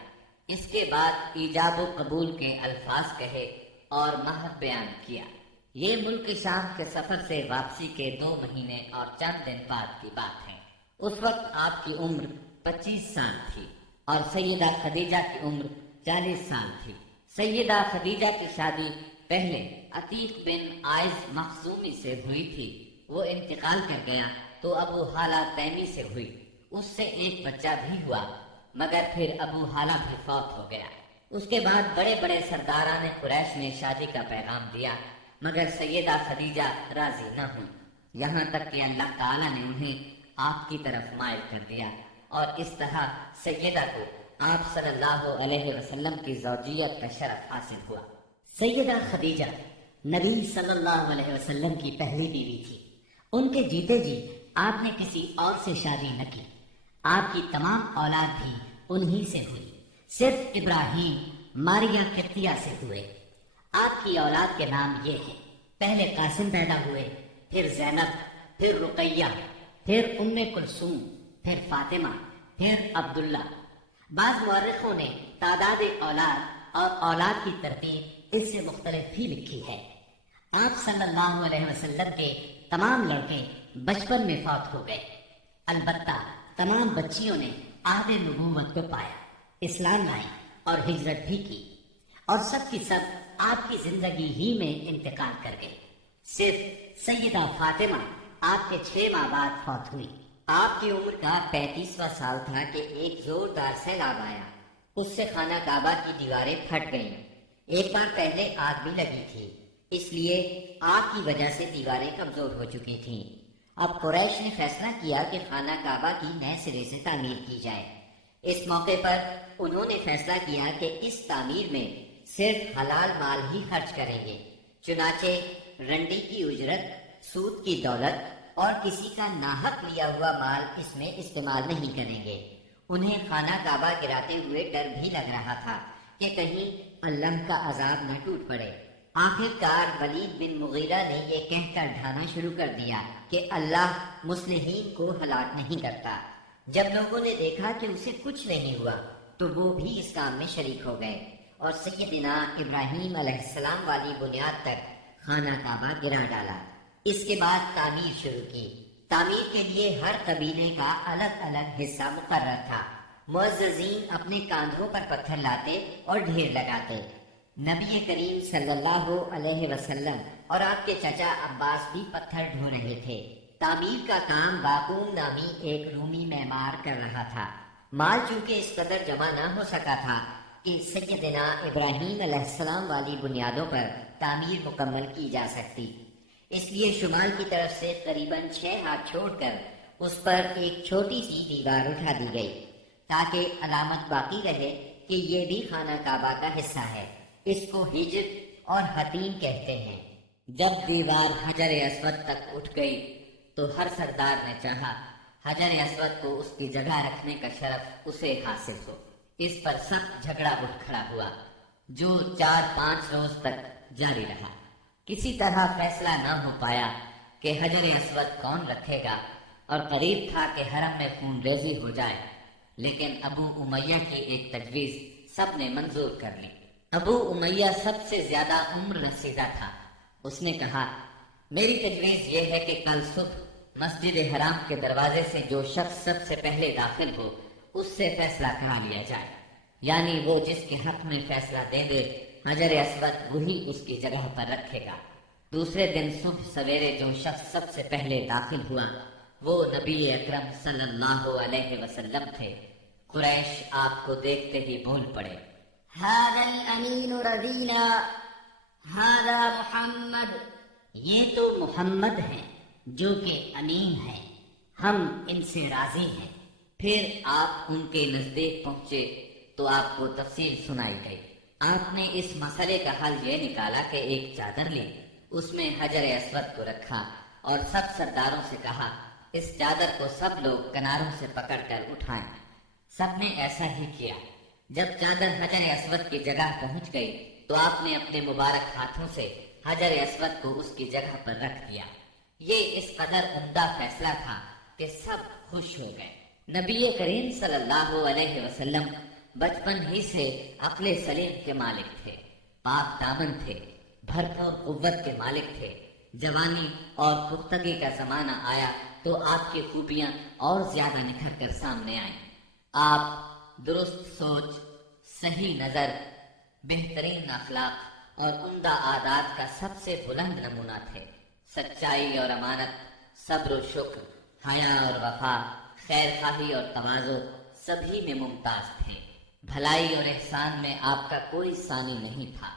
اس کے بعد ایجاب و قبول کے الفاظ کہے اور مہر بیان کیا۔ یہ ملک شام کے سفر سے واپسی کے 2 مہینے اور چند دن بعد کی بات ہے۔ اس وقت آپ کی عمر 25 سال تھی اور سیدہ خدیجہ کی عمر 40 سال تھی۔ سیدہ خدیجہ کی شادی پہلے عتیق بن عائز مخزومی سے ہوئی تھی، وہ انتقال کر گیا تو ابو حالہ تیمی سے ہوئی، اس سے ایک بچہ بھی ہوا، مگر پھر ابو حالہ بھی فوت ہو گیا۔ اس کے بعد بڑے بڑے سرداران قریش نے شادی کا پیغام دیا، مگر سیدہ خدیجہ راضی نہ ہوئی، یہاں تک کہ اللہ تعالیٰ نے انہیں آپ کی طرف مائل کر دیا، اور اس طرح سیدہ کو آپ صلی اللہ علیہ وسلم کی زوجیت کا شرف حاصل ہوا۔ سیدہ خدیجہ نبی صلی اللہ علیہ وسلم کی پہلی بیوی تھی۔ ان کے جیتے جی آپ نے کسی اور سے شادی نہ کی۔ آپ کی تمام اولاد بھی انہی سے ہوئی، صرف ابراہیم ماریہ قبطیہ سے ہوئے۔ آپ کی اولاد کے نام یہ ہیں، پہلے قاسم پیدا ہوئے، پھر زینب، پھر رقیہ، پھر ام کلثوم، پھر فاطمہ، پھر عبداللہ۔ بعض مورخوں نے تعداد اولاد اور اولاد کی ترتیب اس سے مختلف بھی لکھی ہے۔ آپ صلی اللہ علیہ وسلم کے تمام لڑکے بچپن میں فوت ہو گئے، البتہ تمام بچیوں نے عہد نبوت کو پایا، اسلام لائی اور ہجرت بھی کی، اور سب کی سب آپ کی زندگی ہی میں انتقال کر گئی۔ صرف سیدہ فاطمہ آپ کے 6 ماہ بعد فوت ہوئی۔ آپ کی عمر کا 35واں سال تھا کہ ایک زوردار سیلاب آیا، اس سے خانہ کعبہ کی دیواریں پھٹ گئیں۔ ایک بار پہلے آگ بھی لگی تھی، اس لیے آگ کی وجہ سے دیواریں کمزور ہو چکی تھیں۔ اب قریش نے فیصلہ کیا کہ خانہ کعبہ کی نئے سرے سے تعمیر کی جائے۔ اس موقع پر انہوں نے فیصلہ کیا کہ اس تعمیر میں صرف حلال مال ہی خرچ کریں گے، چنانچہ رنڈی کی اجرت، سود کی دولت اور کسی کا ناحق لیا ہوا مال اس میں استعمال نہیں کریں گے۔ انہیں خانہ کعبہ گراتے ہوئے ڈر بھی لگ رہا تھا کہ کہیں اللہ کا عذاب نہ ٹوٹ پڑے۔ آخر کار ولید بن مغیرہ نے یہ کہہ کر ڈھانا شروع کر دیا کہ اللہ مصلحین کو ہلاک نہیں کرتا۔ جب لوگوں نے دیکھا کہ اسے کچھ نہیں ہوا تو وہ بھی اس کام میں شریک ہو گئے اور سیدنا ابراہیم علیہ السلام والی بنیاد تک خانہ کعبہ گرا ڈالا۔ اس کے بعد تعمیر شروع کی۔ تعمیر کے لیے ہر قبیلے کا الگ الگ حصہ مقرر تھا۔ معززین اپنے کاندھوں پر پتھر لاتے اور ڈھیر لگاتے۔ نبی کریم صلی اللہ علیہ وسلم اور آپ کے چچا عباس بھی پتھر ڈھو رہے تھے۔ تعمیر کا کام باقوم نامی ایک رومی معمار کر رہا تھا۔ مال چونکہ اس قدر جمع نہ ہو سکا تھا کہ سیدنا ابراہیم علیہ السلام والی بنیادوں پر تعمیر مکمل کی جا سکتی، اس لیے شمال کی طرف سے قریباً 6 ہاتھ چھوڑ کر اس پر ایک چھوٹی سی دیوار اٹھا دی گئی تاکہ علامت باقی رہے کہ یہ بھی خانہ کعبہ کا حصہ ہے۔ اس کو ہجر اور حتیم کہتے ہیں۔ جب دیوار حجر اسود تک اٹھ گئی تو ہر سردار نے چاہا حجر اسود کو اس کی جگہ رکھنے کا شرف اسے حاصل ہو۔ اس پر سخت جھگڑا اٹھ کھڑا ہوا جو 4-5 روز تک جاری رہا۔ کسی طرح فیصلہ نہ ہو پایا کہ حجر اسود کون رکھے گا، اور قریب تھا کہ حرم میں خون ریزی ہو جائے، لیکن ابو امیہ کی ایک تجویز سب نے منظور کر لی۔ ابو امیہ سب سے زیادہ عمر رسیدہ تھا۔ اس نے کہا، میری تجویز یہ ہے کہ کل صبح مسجد حرام کے دروازے سے جو شخص سب سے پہلے داخل ہو اس سے فیصلہ کرا لیا جائے، یعنی وہ جس کے حق میں فیصلہ دے دے حجر اسود وہی اس کی جگہ پر رکھے گا۔ دوسرے دن صبح سویرے جو شخص سب سے پہلے داخل ہوا وہ نبی اکرم صلی اللہ علیہ وسلم تھے۔ قریش آپ کو دیکھتے ہی بول پڑے، هذا الامین رضینا هذا محمد، یہ تو محمد ہیں جو کہ امین ہیں، ہم ان سے راضی ہیں۔ پھر آپ ان کے نزدیک پہنچے تو آپ کو تفصیل سنائی گئی۔ آپ نے اس مسئلے کا حل یہ نکالا کہ ایک چادر لی، اس میں حجر اسود کو رکھا اور سب سرداروں سے کہا اس چادر کو سب لوگ کناروں سے پکڑ کر اٹھائیں۔ سب نے ایسا ہی کیا۔ جب چادر حجر اسود کی جگہ پہنچ گئی تو آپ نے اپنے مبارک ہاتھوں سے حجر اسود کو اس کی جگہ پر رکھ دیا۔ یہ اس قدر عمدہ فیصلہ تھا کہ سب خوش ہو گئے۔ نبی کریم صلی اللہ علیہ وسلم بچپن ہی سے عقل سلیم کے مالک تھے، پاک دامن تھے، بھرپور قوت کے مالک تھے۔ جوانی اور پختگی کا زمانہ آیا تو آپ کی خوبیاں اور زیادہ نکھر کر سامنے آئیں۔ آپ درست سوچ، صحیح نظر، بہترین اخلاق اور عمدہ عادات کا سب سے بلند نمونہ تھے۔ سچائی اور امانت، صبر و شکر، حیا اور وفا، خیر خواہی اور تواضع سبھی میں ممتاز تھے۔ بھلائی اور احسان میں آپ کا کوئی ثانی نہیں تھا۔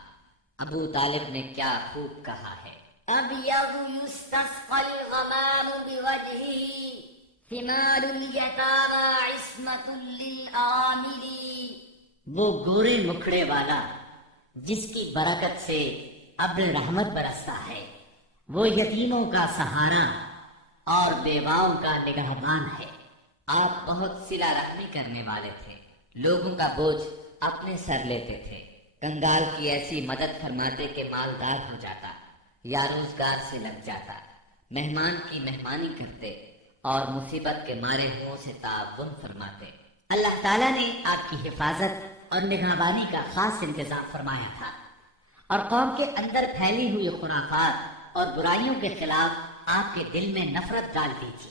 ابو طالب نے کیا خوب کہا ہے، ابیض یستسقى الغمام بوجهه ثمار الیتامى عصمۃ للآمل، وہ گورے مکھڑے والا جس کی برکت سے ابر رحمت برستا ہے، وہ یتیموں کا سہارا اور بیواؤں کا نگہبان ہے۔ آپ بہت صلہ رحمی کرنے والے تھے، لوگوں کا بوجھ اپنے سر لیتے تھے، کنگال کی ایسی مدد فرماتے کہ مالدار ہو جاتا یا روزگار سے لگ جاتا، مہمان کی مہمانی کرتے اور مصیبت کے مارے ہوں سے تعاون فرماتے۔ اللہ تعالیٰ نے آپ کی حفاظت اور نگہبانی کا خاص انتظام فرمایا تھا، اور قوم کے اندر پھیلی ہوئی خرافات اور برائیوں کے خلاف آپ کے دل میں نفرت ڈال دی تھی،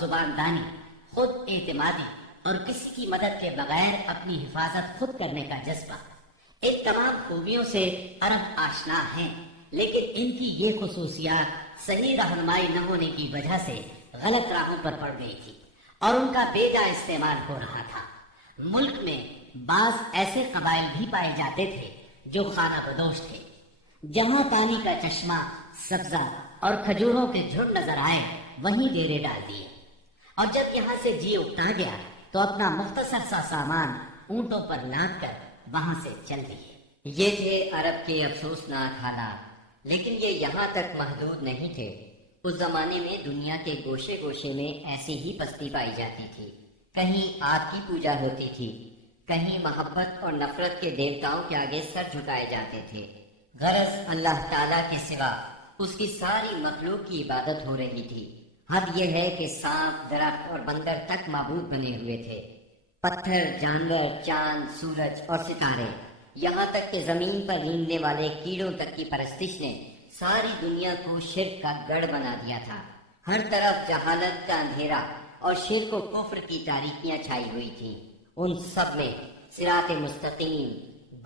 زبان دانی، خود اعتمادی اور کسی کی مدد کے بغیر اپنی حفاظت خود کرنے کا جذبہ، ان تمام خوبیوں سے عرب آشنا ہیں، لیکن ان کی یہ خصوصیات صحیح رہنمائی نہ ہونے کی وجہ سے غلط راہوں پر پڑ گئی تھی اور ان کا بے جا استعمال ہو رہا تھا۔ ملک میں بعض ایسے قبائل بھی پائے جاتے تھے جو خانہ بدوش تھے، جہاں پانی کا چشمہ، سبزہ اور کھجوروں کے جھڑ نظر آئے وہیں ڈیرے ڈال دیے، اور جب یہاں سے جی اکتا گیا تو اپنا مختصر سا سامان اونٹوں پر لاد کر وہاں سے چل دیے۔ یہ تھے عرب کے افسوسناک حالات، لیکن یہ یہاں تک محدود نہیں تھے۔ اس زمانے میں دنیا کے گوشے گوشے میں ایسی ہی پستی پائی جاتی تھی۔ کہیں آگ کی پوجا ہوتی تھی، کہیں محبت اور نفرت کے دیوتاؤں کے آگے سر جھکائے جاتے تھے۔ غرض اللہ تعالیٰ کے سوا اس کی ساری مخلوق کی عبادت ہو رہی تھی۔ حد یہ ہے کہ سانپ، درخت اور بندر تک معبود بنے ہوئے تھے۔ پتھر، جانور، چاند، سورج اور ستارے، یہاں تک کہ زمین پر رینگنے والے کیڑوں تک کی پرستش نے ساری دنیا کو شرک کا گڑھ بنا دیا تھا۔ ہر طرف جہالت کا اندھیرا اور شرک و کفر کی تاریکیاں چھائی ہوئی تھیں۔ ان سب میں صراط مستقیم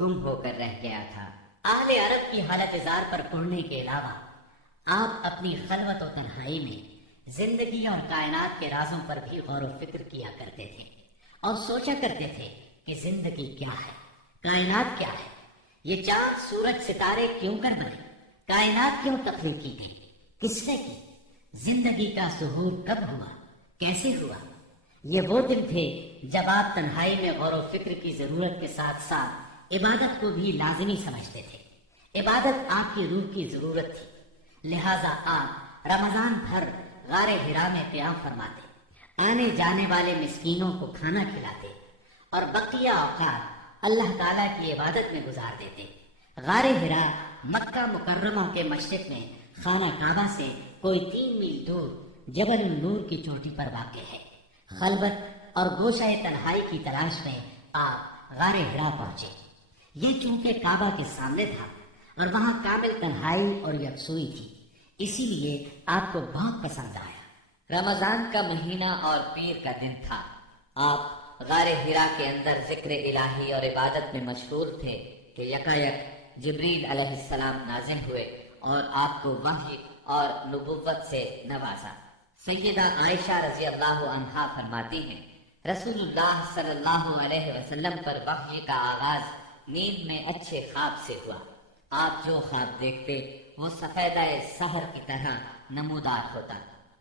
گم ہو کر رہ گیا تھا۔ اہل عرب کی حالت زار پر پڑھنے کے علاوہ آپ اپنی خلوت و تنہائی میں زندگی اور کائنات کے رازوں پر بھی غور و فکر کیا کرتے تھے اور سوچا کرتے تھے کہ زندگی کیا ہے، کائنات کیا ہے، یہ چاند، سورج، ستارے کیوں کر بنے، کائنات کیوں تخلیق کی گئی، کس نے کی، زندگی کا ظہور کب ہوا، کیسے ہوا۔ یہ وہ دن تھے جب آپ تنہائی میں غور و فکر کی ضرورت کے ساتھ ساتھ عبادت کو بھی لازمی سمجھتے تھے۔ عبادت آپ کی روح کی ضرورت تھی، لہذا آپ رمضان بھر غار حرا میں قیام فرماتے، آنے جانے والے مسکینوں کو کھانا کھلاتے اور بقیہ اوقات اللہ تعالیٰ کی عبادت میں گزار دیتے۔ غار حرا مکہ مکرمہ کے مشرق میں خانہ کعبہ سے کوئی 3 میل دور جبل النور کی چوٹی پر واقع ہے۔ خلوت اور گوشہ تنہائی کی تلاش میں آپ غار حرا پہنچے۔ یہ چونکہ کعبہ کے سامنے تھا اور وہاں کامل تنہائی اور یکسوئی تھی، اسی لیے آپ کو بہت پسند آیا۔ رمضان کا مہینہ اور پیر کا دن تھا۔ آپ غار حرا کے اندر ذکر الہی اور عبادت میں مشغول تھے کہ یکایک جبریل علیہ السلام نازل ہوئے اور آپ کو وحی اور نبوت سے نوازا۔ سیدہ عائشہ رضی اللہ عنہا فرماتی ہیں، رسول اللہ صلی اللہ علیہ وسلم پر وحی کا آغاز نیند میں اچھے خواب سے ہوا۔ آپ جو خواب دیکھتے وہ سفیدہ سحر کی طرح نمودار ہوتا۔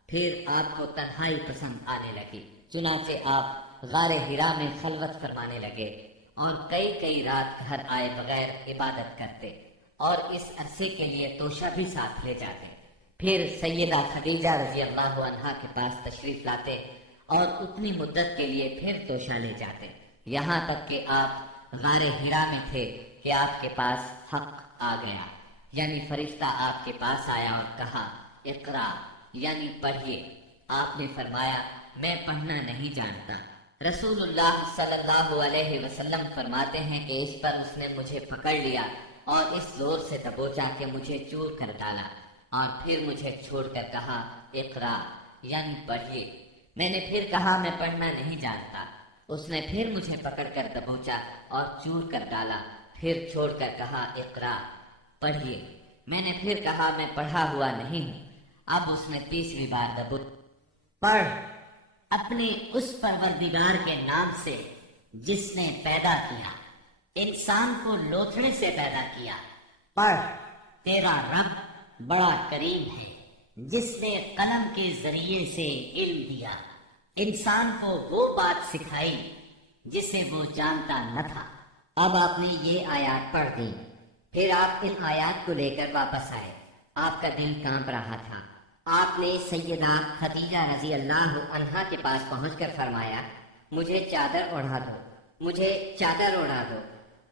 پھر آپ کو تنہائی پسند آنے لگی، چنانچہ آپ غار حرا میں خلوت فرمانے لگے اور کئی رات گھر آئے بغیر عبادت کرتے اور اس عرصے کے لیے توشہ بھی ساتھ لے جاتے۔ پھر سیدہ خدیجہ رضی اللہ عنہا کے پاس تشریف لاتے اور اتنی مدت کے لیے پھر توشہ لے جاتے، یہاں تک کہ آپ غار حرا میں تھے کہ آپ کے پاس حق آ گیا، یعنی فرشتہ آپ کے پاس آیا اور کہا اقرا، یعنی پڑھیے۔ آپ نے فرمایا میں پڑھنا نہیں جانتا۔ رسول اللہ صلی اللہ علیہ وسلم فرماتے ہیں کہ اس پر اس نے مجھے پکڑ لیا اور اس زور سے دبوچا کہ مجھے چور کر ڈالا، اور پھر مجھے چھوڑ کر کہا اقرا، یعنی پڑھیے۔ میں نے پھر کہا میں پڑھنا نہیں جانتا۔ اس نے پھر مجھے پکڑ کر دبوچا اور چور کر ڈالا، پھر چھوڑ کر کہا اقرا، پڑھیے۔ میں نے پھر کہا میں پڑھا ہوا نہیں ہوں۔ اب اس نے تیسری بار دبوچا، پڑھ اپنے اس پروردگار کے نام سے جس نے پیدا کیا، انسان کو لوتھڑے سے پیدا کیا۔ پڑھ تیرا رب بڑا کریم ہے، جس نے قلم کے ذریعے سے علم دیا، انسان کو وہ بات سکھائی جسے وہ جانتا نہ تھا۔ اب آپ نے یہ آیات پڑھ دی، پھر آپ ان آیات کو لے کر واپس آئے۔ آپ کا دل کانپ رہا تھا۔ آپ نے سیدہ خدیجہ رضی اللہ عنہا کے پاس پہنچ کر فرمایا مجھے چادر اڑا دو، مجھے چادر اڑا دو۔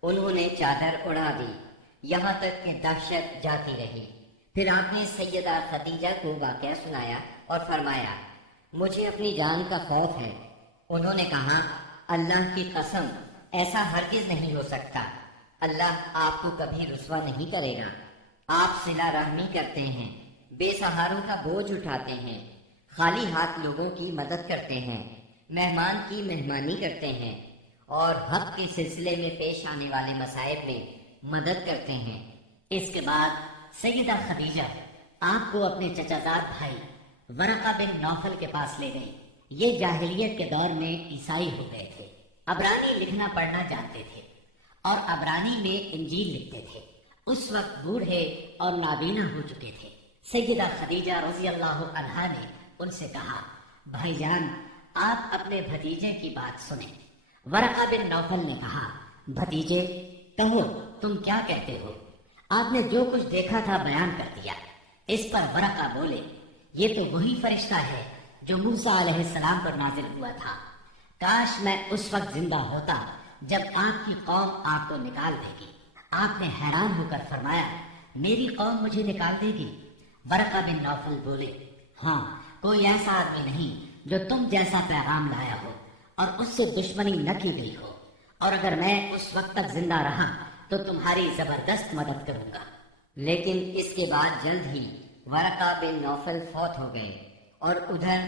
انہوں نے چادر اڑا دی، یہاں تک کہ دہشت جاتی رہی۔ پھر آپ نے سیدہ خدیجہ کو واقعہ سنایا اور فرمایا مجھے اپنی جان کا خوف ہے۔ انہوں نے کہا اللہ کی قسم ایسا ہرگز نہیں ہو سکتا، اللہ آپ کو کبھی رسوا نہیں کرے گا۔ آپ صلہ رحمی کرتے ہیں، بے سہاروں کا بوجھ اٹھاتے ہیں، خالی ہاتھ لوگوں کی مدد کرتے ہیں، مہمان کی مہمانی کرتے ہیں اور حق کے سلسلے میں پیش آنے والے مصائب میں مدد کرتے ہیں۔ اس کے بعد سیدہ خدیجہ آپ کو اپنے چچا زاد بھائی ورقہ بن نوفل کے پاس لے گئی۔ یہ جاہلیت کے دور میں عیسائی ہو گئے تھے، عبرانی لکھنا پڑھنا جانتے تھے اور عبرانی میں انجیل لکھتے تھے۔ اس وقت بوڑھے اور نابینا ہو چکے تھے۔ سیدہ خدیجہ رضی اللہ عنہا نے ان سے کہا، بھائی جان آپ اپنے بھتیجے کی بات سنیں۔ ورقہ بن نوفل نے کہا، بھتیجے کہو تم کیا کہتے ہو؟ آپ نے جو کچھ دیکھا تھا بیان کر دیا۔ اس پر ورقہ بولے، یہ تو وہی فرشتہ ہے جو موسیٰ علیہ السلام پر نازل ہوا تھا۔ کاش میں اس وقت زندہ ہوتا جب آپ کی قوم آپ کو نکال دے گی۔ آپ نے حیران ہو کر فرمایا، میری قوم مجھے نکال دے گی؟ ورقہ بن نوفل بولے، ہاں، کوئی ایسا آدمی نہیں جو تم جیسا پیغام لایا ہو اور اس سے دشمنی نہ کی گئی ہو، اور اگر میں اس وقت تک زندہ رہا تو تمہاری زبردست مدد کروں گا۔ لیکن اس کے بعد جلد ہی ورقہ بن نوفل فوت ہو گئے اور ادھر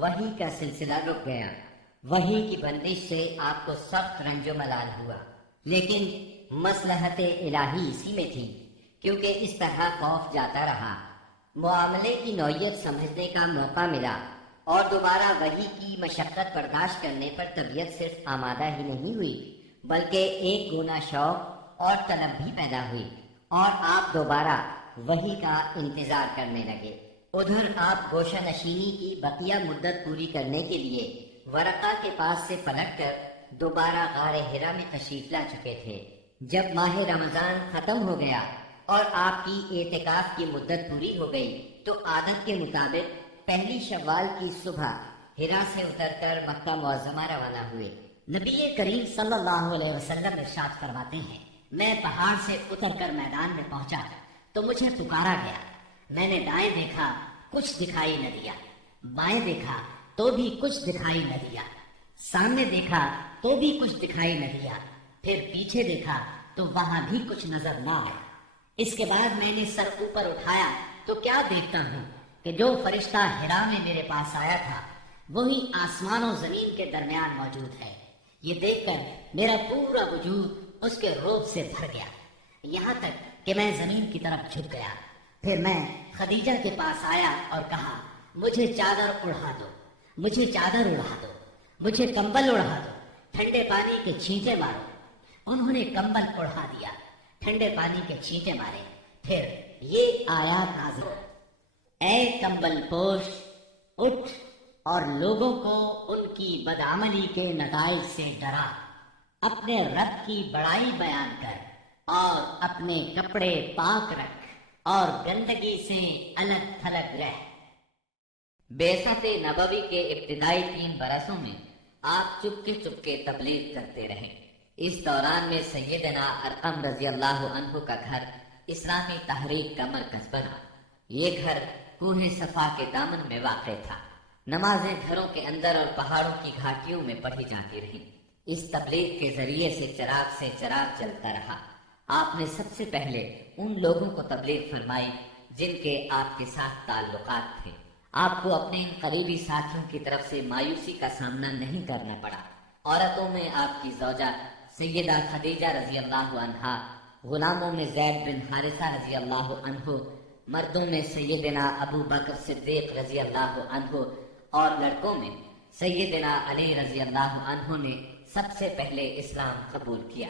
وحی کا سلسلہ رک گیا۔ وحی کی بندش سے آپ کو سخت رنج و ملال ہوا، لیکن مصلحت الہی اسی میں تھی، کیونکہ اس طرح خوف جاتا رہا، معاملے کی نوعیت سمجھنے کا موقع ملا اور دوبارہ وحی کی مشقت برداشت کرنے پر طبیعت صرف آمادہ ہی نہیں ہوئی بلکہ ایک گنا شوق اور طلب بھی پیدا ہوئی، اور آپ دوبارہ وحی کا انتظار کرنے لگے۔ ادھر آپ گوشہ نشینی کی بقیہ مدت پوری کرنے کے لیے ورقہ کے پاس سے پلٹ کر دوبارہ غار حرا میں تشریف لا چکے تھے۔ جب ماہ رمضان ختم ہو گیا اور آپ کی اعتکاف کی مدت پوری ہو گئی تو عادت کے مطابق پہلی شوال کی صبح حرا سے اتر کر مکہ معظمہ روانہ ہوئے۔ نبی کریم صلی اللہ علیہ وسلم ارشاد فرماتے ہیں، میں پہاڑ سے اتر کر میدان میں پہنچا تو مجھے پکارا گیا۔ میں نے دائیں دیکھا، کچھ دکھائی نہ دیا، بائیں دیکھا تو بھی کچھ دکھائی نہ دیا، سامنے دیکھا تو بھی کچھ دکھائی نہ دیا، پھر پیچھے دیکھا تو وہاں بھی کچھ نظر نہ آیا۔ اس کے بعد میں نے سر اوپر اٹھایا تو کیا دیکھتا ہوں کہ جو فرشتہ حرا میں میرے پاس آیا تھا وہی آسمان و زمین کے درمیان موجود ہے۔ یہ دیکھ کر میرا پورا وجود اس کے روب سے بھر گیا، یہاں تک کہ میں زمین کی طرف جھک گیا۔ پھر میں خدیجہ کے پاس آیا اور کہا، مجھے چادر اڑا دو، مجھے چادر اڑا دو، مجھے کمبل اڑا دو، ٹھنڈے پانی کے چھینٹے مارو۔ انہوں نے کمبل اڑا دیا، ٹھنڈے پانی کے چھینٹے مارے، پھر یہ آیات نازل ہوئی، اے کمبل پوش اٹھ اور لوگوں کو ان کی بدعملی کے نتائج سے ڈرا، اپنے رب کی بڑائی بیان کر اور اپنے کپڑے پاک رکھ اور گندگی سے الگ تھلگ رہ۔ بعثت نبوی کے ابتدائی 3 برسوں میں آپ چپکے تبلیغ کرتے رہے۔ اس دوران میں سیدنا ارقم رضی اللہ عنہ کا گھر اسلامی تحریک کا مرکز بنا۔ یہ گھر کوہ صفا کے دامن میں واقع تھا۔ نمازیں گھروں کے اندر اور پہاڑوں کی گھاٹیوں میں پڑھی جاتی رہیں۔ اس تبلیغ کے ذریعے سے چراغ چلتا رہا۔ آپ نے سب سے پہلے ان لوگوں کو تبلیغ فرمائی جن کے آپ کے ساتھ تعلقات تھے۔ آپ کو اپنے ان قریبی ساتھیوں کی طرف سے مایوسی کا سامنا نہیں کرنا پڑا۔ عورتوں میں آپ کی زوجہ سیدہ خدیجہ رضی اللہ عنہا، غلاموں میں زید بن حارثہ رضی اللہ عنہ، مردوں میں سیدنا ابو بکر صدیق رضی اللہ عنہ اور لڑکوں میں سیدنا علی رضی اللہ عنہ نے سب سے پہلے اسلام قبول کیا۔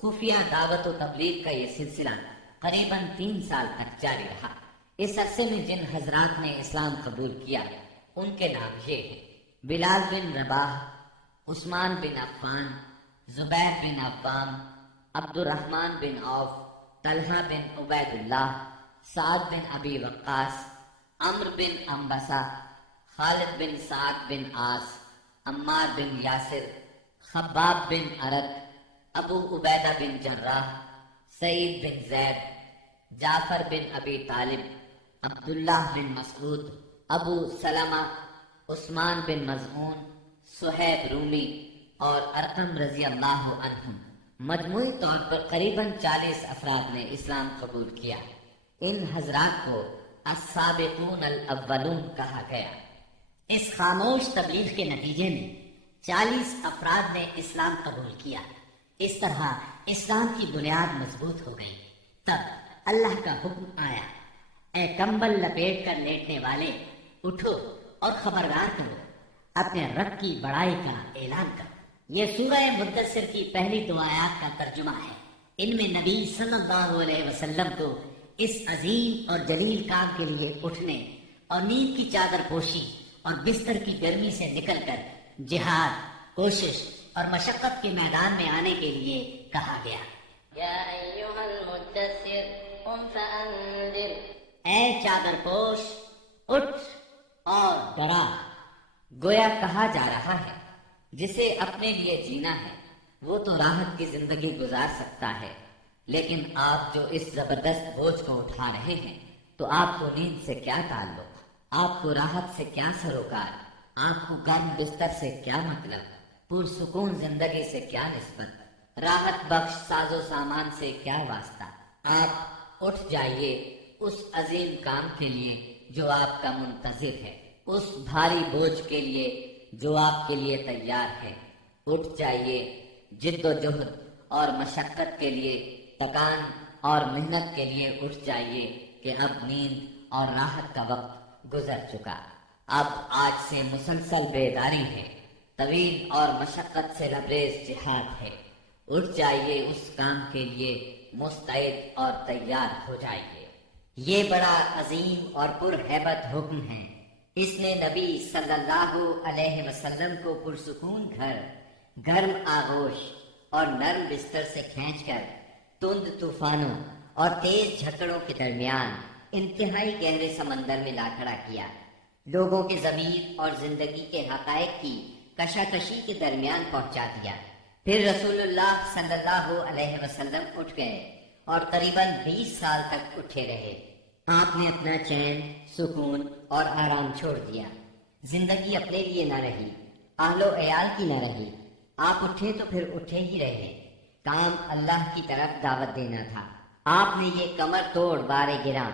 خفیہ دعوت و تبلیغ کا یہ سلسلہ قریباً 3 سال تک جاری رہا۔ اس عرصے میں جن حضرات نے اسلام قبول کیا ان کے نام یہ ہیں: بلال بن رباح، عثمان بن عفان، زبیر بن عوام، عبد الرحمن بن عوف، طلحہ بن عبید اللہ، سعد بن ابی وقاص، عمرو بن انبسہ، خالد بن سعد بن عاص، عمار بن یاسر، خباب بن ارد، ابو عبیدہ بن جراح، سعید بن زید، جعفر بن ابی طالب، عبداللہ بن مسعود، ابو سلمہ، عثمان بن مظعون، صہیب رومی اور ارقم رضی اللہ عنہ۔ مجموعی طور پر قریباً 40 افراد نے اسلام قبول کیا۔ ان حضرات کو السابقون الاولون کہا گیا۔ اس خاموش تبلیغ کے نتیجے میں 40 افراد نے اسلام قبول کیا۔ اس طرح اسلام کی بنیاد مضبوط ہو گئی۔ تب اللہ کا حکم آیا، اے کمبل لپیٹ کر لیٹنے والے، اٹھو اور خبردار کرو، اپنے رب کی بڑائی کا اعلان کرو۔ یہ سورہ مدثر کی پہلی 2 آیات کا ترجمہ ہے۔ ان میں نبی صلی اللہ علیہ وسلم کو اس عظیم اور جلیل کام کے لیے اٹھنے اور نیند کی چادر پوشی اور بستر کی گرمی سے نکل کر جہاد، کوشش اور مشقت کے میدان میں آنے کے لیے کہا گیا۔ یا ایھا المدثر قم فانذر، اے چادر پوش، اٹھ اور ڈرا۔ گویا کہا جا رہا ہے جسے اپنے لیے جینا ہے وہ تو راحت کی زندگی گزار سکتا ہے، لیکن آپ جو اس زبردست بوجھ کو اٹھا رہے ہیں تو آپ کو نیند سے کیا تعلق، آپ کو راحت سے کیا سروکار، آپ کو گرم بستر سے کیا مطلب، پرسکون زندگی سے کیا نسبت، راحت بخش ساز و سامان سے کیا واسطہ۔ آپ اٹھ جائیے اس عظیم کام کے لیے جو آپ کا منتظر ہے، اس بھاری بوجھ کے لیے جو آپ کے لیے تیار ہے۔ اٹھ جائیے جد و جہد اور مشقت کے لیے، تکان اور محنت کے لیے اٹھ جائیے کہ اب نیند اور راحت کا وقت گزر چکا، اب آج سے مسلسل بیداری ہے، طویل اور مشقت سے لبریز جہاد ہے۔ اٹھ جائیے اس کام کے لیے مستعد اور تیار ہو جائیے۔ یہ بڑا عظیم اور پرہیبت حکم ہے۔ اس نے نبی صلی اللہ علیہ وسلم کو پرسکون گھر، گرم آغوش اور نرم بستر سے کھینچ کر تند طوفانوں اور تیز جھکڑوں کے درمیان انتہائی گہرے سمندر میں لا کھڑا کیا، لوگوں کے ضمیر اور زندگی کے حقائق کی کشاکشی کے درمیان پہنچا دیا۔ پھر رسول اللہ صلی اللہ علیہ وسلم اٹھ گئے اور قریباً 20 سال تک اٹھے رہے۔ آپ نے اپنا چین، سکون اور آرام چھوڑ دیا۔ زندگی اپنے لیے نہ رہی، اہل و عیال کی نہ رہی۔ آپ اٹھے تو پھر اٹھے ہی رہے۔ کام اللہ کی طرف دعوت دینا تھا۔ آپ نے یہ کمر توڑ بارے گراں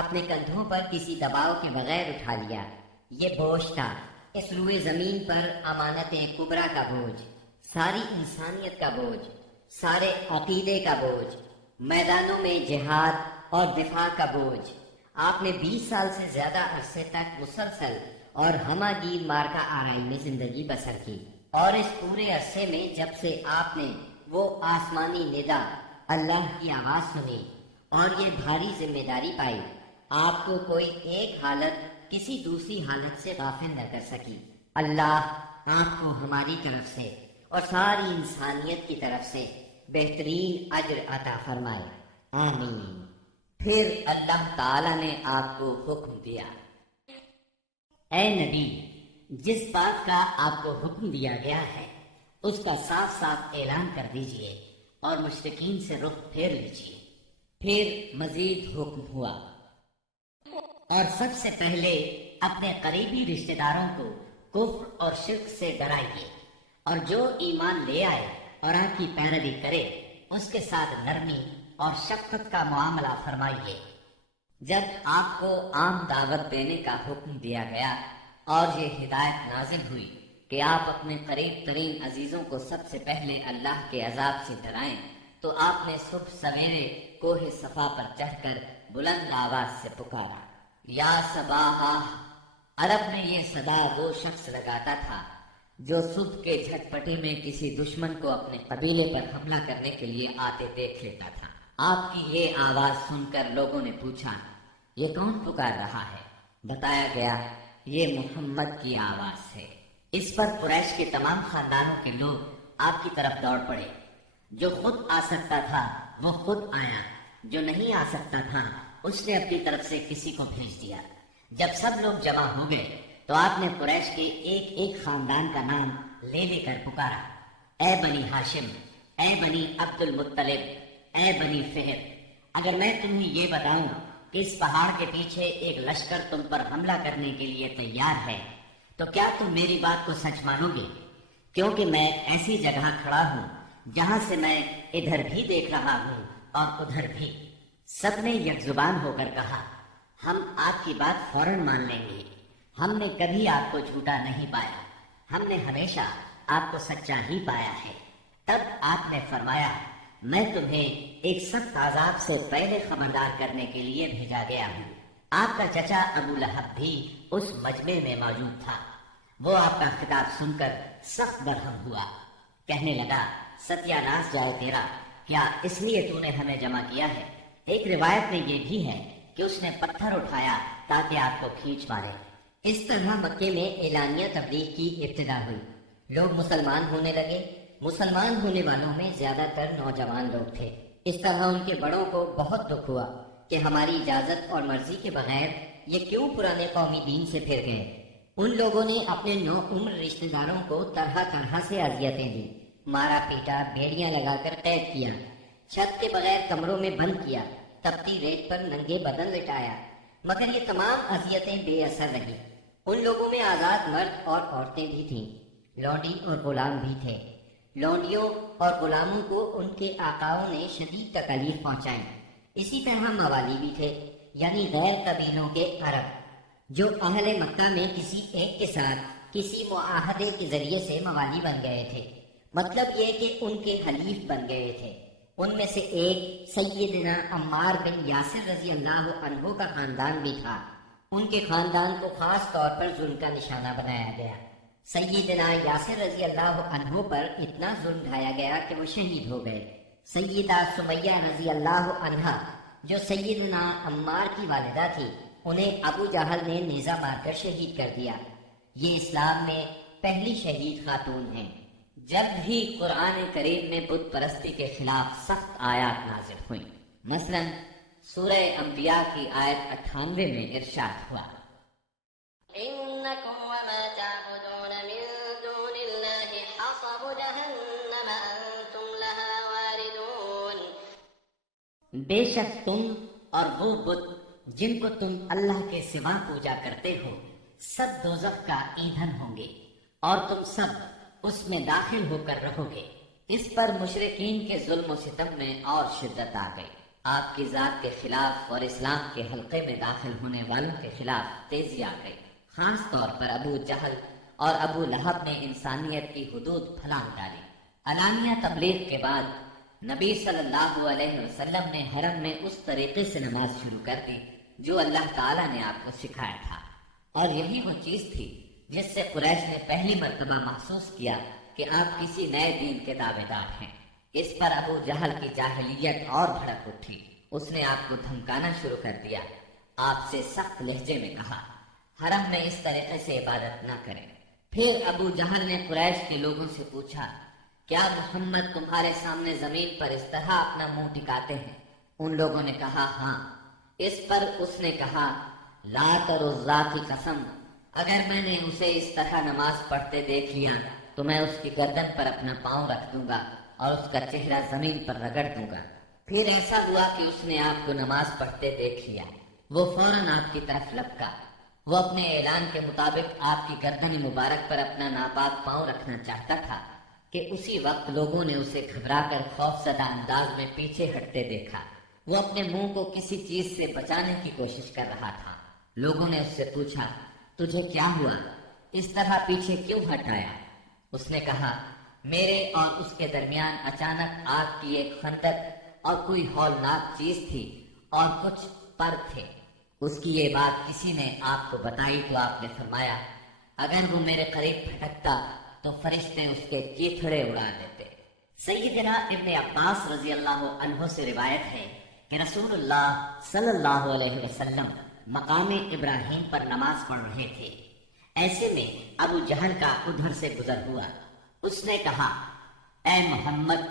اپنے کندھوں پر کسی دباؤ کے بغیر اٹھا لیا۔ یہ بوجھ تھا، اس روئے زمین پر امانت کبریٰ کا بوجھ، ساری انسانیت کا بوجھ، سارے عقیدے کا بوجھ، میدانوں میں جہاد اور دفاع کا بوجھ۔ آپ نے 20 سال سے زیادہ عرصے تک مسلسل اور ہمہ گیر مارکا آرائی میں زندگی بسر کی، اور اس پورے عرصے میں جب سے آپ نے وہ آسمانی ندا، اللہ کی آواز سنی اور یہ بھاری ذمہ داری پائی، آپ کو کوئی ایک حالت کسی دوسری حالت سے غافل نہ کر سکی۔ اللہ آپ کو ہماری طرف سے اور ساری انسانیت کی طرف سے بہترین اجر عطا فرمائے، آمین۔ پھر اللہ تعالی نے آپ کو حکم دیا، اے نبی، جس بات کا آپ کو حکم دیا گیا ہے اس کا صاف صاف اعلان کر دیجئے اور مشرکین سے رخ پھیر لیجئے۔ پھر مزید حکم ہوا، اور سب سے پہلے اپنے قریبی رشتہ داروں کو کفر اور شرک سے ڈرائیے، اور جو ایمان لے آئے اور آپ کی پیروی کرے اس کے ساتھ نرمی اور شفقت کا معاملہ فرمائیے۔ جب آپ کو عام دعوت دینے کا حکم دیا گیا اور یہ ہدایت نازل ہوئی کہ آپ اپنے قریب ترین عزیزوں کو سب سے پہلے اللہ کے عذاب سے ڈرائیں، تو آپ نے صبح سویرے کوہ صفا پر چڑھ کر بلند آواز سے پکارا، یا صباحا۔ عرب میں یہ صدا وہ شخص لگاتا تھا جو صبح کے جھٹپٹے میں کسی دشمن کو اپنے قبیلے پر حملہ کرنے کے لیے آتے دیکھ لیتا تھا۔ آپ کی یہ آواز سن کر لوگوں نے پوچھا، یہ کون پکار رہا ہے؟ بتایا گیا، یہ محمد کی آواز ہے۔ اس پر قریش کے تمام خاندانوں کے لوگ آپ کی طرف دوڑ پڑے۔ جو خود آ سکتا تھا وہ خود آیا، جو نہیں آ سکتا تھا اس نے اپنی طرف سے کسی کو بھیج دیا۔ جب سب لوگ جمع ہو گئے تو آپ نے قریش کے ایک ایک خاندان کا نام لے لے کر پکارا، اے بنی ہاشم، اے بنی عبد المطلب، اے بنی فہر، اگر میں تمہیں یہ بتاؤں کہ اس پہاڑ کے پیچھے ایک لشکر تم پر حملہ کرنے کے لیے تیار ہے تو کیا تم میری بات کو سچ مانو گے؟ کیونکہ میں ایسی جگہ کھڑا ہوں جہاں سے میں ادھر بھی دیکھ رہا ہوں اور ادھر بھی۔ سب نے یک زبان ہو کر کہا، ہم آپ کی بات فوراً مان لیں گے۔ ہم نے کبھی آپ کو جھوٹا نہیں پایا، ہم نے ہمیشہ آپ کو سچا ہی پایا ہے۔ تب آپ نے فرمایا میں تمہیں ایک سخت عذاب سے پہلے خبردار کرنے کے لیے بھیجا گیا ہوں۔ آپ کا چچا ابو لہب بھی اس مجمع میں موجود تھا۔ وہ آپ کا خطاب سن کر سخت برہم ہوا، کہنے لگا ستیہ ناش جائے تیرا، کیا اس لیے تو نے ہمیں جمع کیا ہے؟ ایک روایت میں یہ بھی ہے کہ اس نے پتھر اٹھایا تاکہ آپ کو کھینچ مارے۔ اس طرح مکے میں اعلانیہ تبلیغ کی ابتدا ہوئی، لوگ مسلمان ہونے لگے۔ مسلمان ہونے والوں میں زیادہ تر نوجوان لوگ تھے۔ اس طرح ان کے بڑوں کو بہت دکھ ہوا کہ ہماری اجازت اور مرضی کے بغیر یہ کیوں پرانے قومی دین سے پھر گئے۔ ان لوگوں نے اپنے نو عمر رشتہ داروں کو طرح طرح سے اذیتیں دی، مارا پیٹا، بیڑیاں لگا کر قید کیا، چھت کے بغیر کمروں میں بند کیا، تپتی ریت پر ننگے بدن لٹایا، مگر یہ تمام اذیتیں بے اثر رہیں۔ ان لوگوں میں آزاد مرد اور عورتیں بھی تھیں، لونڈی اور غلام بھی تھے۔ لونڈیوں اور غلاموں کو ان کے آقاؤں نے شدید تکالیف پہنچائیں۔ اسی طرح موالی بھی تھے، یعنی غیر قبیلوں کے عرب، جو اہل مکہ میں کسی ایک کے ساتھ کسی معاہدے کے ذریعے سے موالی بن گئے تھے، مطلب یہ کہ ان کے حلیف بن گئے تھے۔ ان میں سے ایک سیدنا عمار بن یاسر رضی اللہ عنہ کا خاندان بھی تھا۔ ان کے خاندان کو خاص طور پر ظلم کا نشانہ بنایا گیا۔ سیدنا یاسر رضی اللہ عنہ پر اتنا ظلم ڈھایا گیا کہ وہ شہید ہو گئے۔ سیدہ سمیہ رضی اللہ عنہا جو سیدنا عمار کی والدہ تھی، انہیں ابو جہل نے نیزہ مار کر شہید کر دیا۔ یہ اسلام میں پہلی شہید خاتون ہیں۔ جب بھی قرآن کریم میں بت پرستی کے خلاف سخت آیات نازل ہوئیں، مثلا سورہ انبیاء کی آیت 98 میں ارشاد ہوا إنكم وما تعبدون من دون الله حصب جهنم أنتم لها واردون۔ بے شک تم اور وہ بت جن کو تم اللہ کے سوا پوجا کرتے ہو سب دوزخ کا ایندھن ہوں گے اور تم سب اس میں داخل ہو کر رہو گے۔ اس پر مشرکین کے ظلم و ستم میں اور شدت آ گئی۔ آپ کی ذات کے خلاف اور اسلام کے حلقے میں داخل ہونے والوں کے خلاف تیزی آ گئی۔ خاص طور پر ابو جہل اور ابو لہب نے انسانیت کی حدود پھلانگ ڈالی۔ علانیہ تبلیغ کے بعد نبی صلی اللہ علیہ وسلم نے حرم میں اس طریقے سے نماز شروع کر دی جو اللہ تعالیٰ نے آپ کو سکھایا تھا، اور یہی وہ چیز تھی جس سے قریش نے پہلی مرتبہ محسوس کیا کہ آپ کسی نئے دین کے دعوے دار ہیں۔ اس پر ابو جہل کی جاہلیت اور بھڑک اٹھی۔ اس نے آپ کو دھمکانا شروع کر دیا۔ آپ سے سخت لہجے میں کہا حرم میں اس طریقے سے عبادت نہ کریں۔ پھر ابو جہل نے قریش کے لوگوں سے پوچھا کیا محمد تمہارے سامنے زمین پر اس طرح اپنا منہ ٹکاتے ہیں؟ ان لوگوں نے کہا ہاں۔ اس پر اس نے کہا لات اور عزا کی قسم، اگر میں نے اسے اس طرح نماز پڑھتے دیکھ لیا تو میں اس کی گردن پر اپنا پاؤں رکھ دوں گا اور اس کا چہرہ زمین پر رگڑ دوں گا۔ پھر ایسا ہوا کہ اس نے آپ کو نماز پڑھتے دیکھ لیا۔ وہ فوراً آپ کی طرف لپکا۔ وہ اپنے اعلان کے مطابق آپ کی گردن مبارک پر اپنا ناپاک پاؤں رکھنا چاہتا تھا کہ اسی وقت لوگوں نے اسے گھبرا کر خوف زدہ انداز میں پیچھے ہٹتے دیکھا۔ وہ اپنے منہ کو کسی چیز سے بچانے کی کوشش کر رہا تھا۔ لوگوں نے اس سے پوچھا تجھے کیا ہوا؟ اس طرح پیچھے کیوں ہٹ آیا؟ اس نے کہا میرے اور اس کے درمیان اچانک آگ کی ایک خندق اور کوئی ہولناک چیز تھی اور کچھ پر تھے۔ اس کی یہ بات کسی نے آپ کو بتائی تو آپ نے فرمایا اگر وہ میرے قریب پھٹکتا تو فرشتے اس کے چیتھڑے اڑا دیتے۔ سیدنا ابن عباس رضی اللہ عنہ سے روایت ہے کہ رسول اللہ صلی اللہ علیہ وسلم مقام ابراہیم پر نماز پڑھ رہے تھے۔ ایسے میں ابو جہل کا ادھر سے گزر ہوا۔ اس نے کہا اے محمد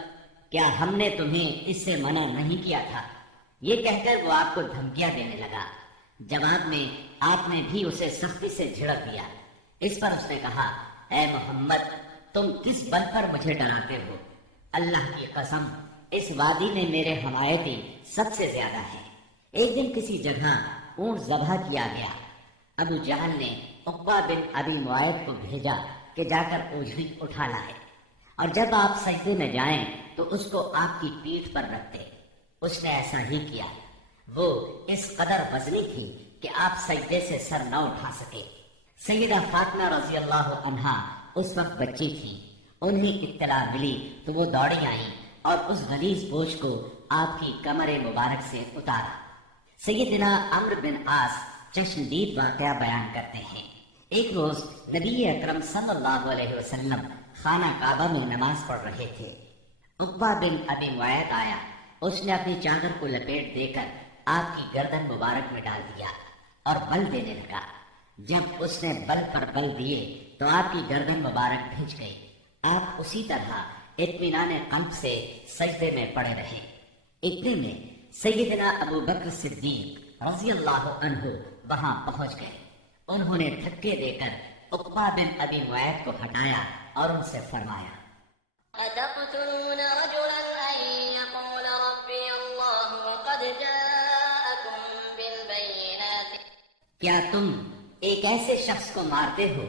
کیا ہم نے تمہیں اس سے منع نہیں کیا تھا؟ یہ کہہ کر وہ آپ کو دھمکیاں دینے لگا۔ جواب میں آپ نے بھی اسے سختی سے جھڑک دیا۔ اس پر اس نے کہا اے محمد تم کس بل پر مجھے ڈراتے ہو؟ اللہ کی قسم اس وادی میں میرے حمایتی سب سے زیادہ ہے۔ ایک دن کسی جگہ اونٹ ذبح کیا گیا۔ ابو جہل نے عقبہ بن ابی معیط کو بھیجا کہ جا کر اونٹنی اٹھا لائے، اور جب آپ سجدے میں جائیں تو اس کو آپ کی پیٹھ پر رکھ دے۔ اس نے ایسا ہی کیا۔ وہ اس قدر وزنی تھی کہ آپ سجدے سے سر نہ اٹھا سکے۔ سیدہ فاطمہ رضی اللہ عنہا اس وقت بچی تھیں. انہیں اطلاع ملی تو وہ دوڑی آئیں اور اس غلیظ بوجھ کو آپ کی کمر مبارک سے اتارا. سیدنا عمرو بن عاص چشمدید واقعہ بیان کرتے ہیں. ایک روز نبی اکرم صلی اللہ علیہ وسلم خانہ کعبہ میں نماز پڑھ رہے تھے. عقبہ بن ابی معیط آیا. اس نے اپنی چادر کو لپیٹ دے کر آپ کی گردن مبارک میں ڈال دیا اور بل دینے لگا. جب اس نے بل پر بل دیے تو آپ کی گردن مبارک بھیج گئی. آپ اسی طرح اطمینان قلب سے سجدے میں پڑے رہے. اتنے میں سیدنا ابو بکر صدیق رضی اللہ عنہ وہاں پہنچ گئے. انہوں نے دھکے دے کر عقبہ بن ابی معیط کو ہٹایا اور ان سے فرمایا: أتقتلون رجلا أن يقول ربي الله وقد جاءكم بالبينات کیا تم ایک ایسے شخص کو مارتے ہو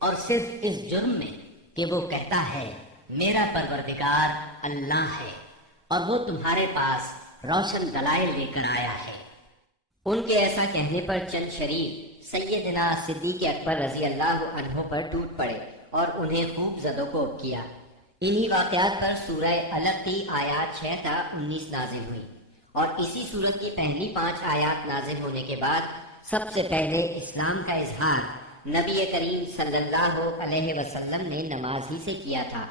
اور صرف اس جرم میں کہ وہ کہتا ہے میرا پروردگار اللہ ہے، اور وہ تمہارے پاس روشن دلائل لے کر آیا ہے؟ ان کے ایسا کہنے پر چند شریف سیدنا صدیق اکبر رضی اللہ عنہ پر ٹوٹ پڑے اور انہیں خوب زد و کوب کیا. انہی واقعات پر سورہ علق کی آیات 6 تا 19 نازل ہوئی، اور اسی سورت کی پہلی 5 آیات نازل ہونے کے بعد سب سے پہلے اسلام کا اظہار نبی کریم صلی اللہ علیہ وسلم نے نماز ہی سے کیا تھا.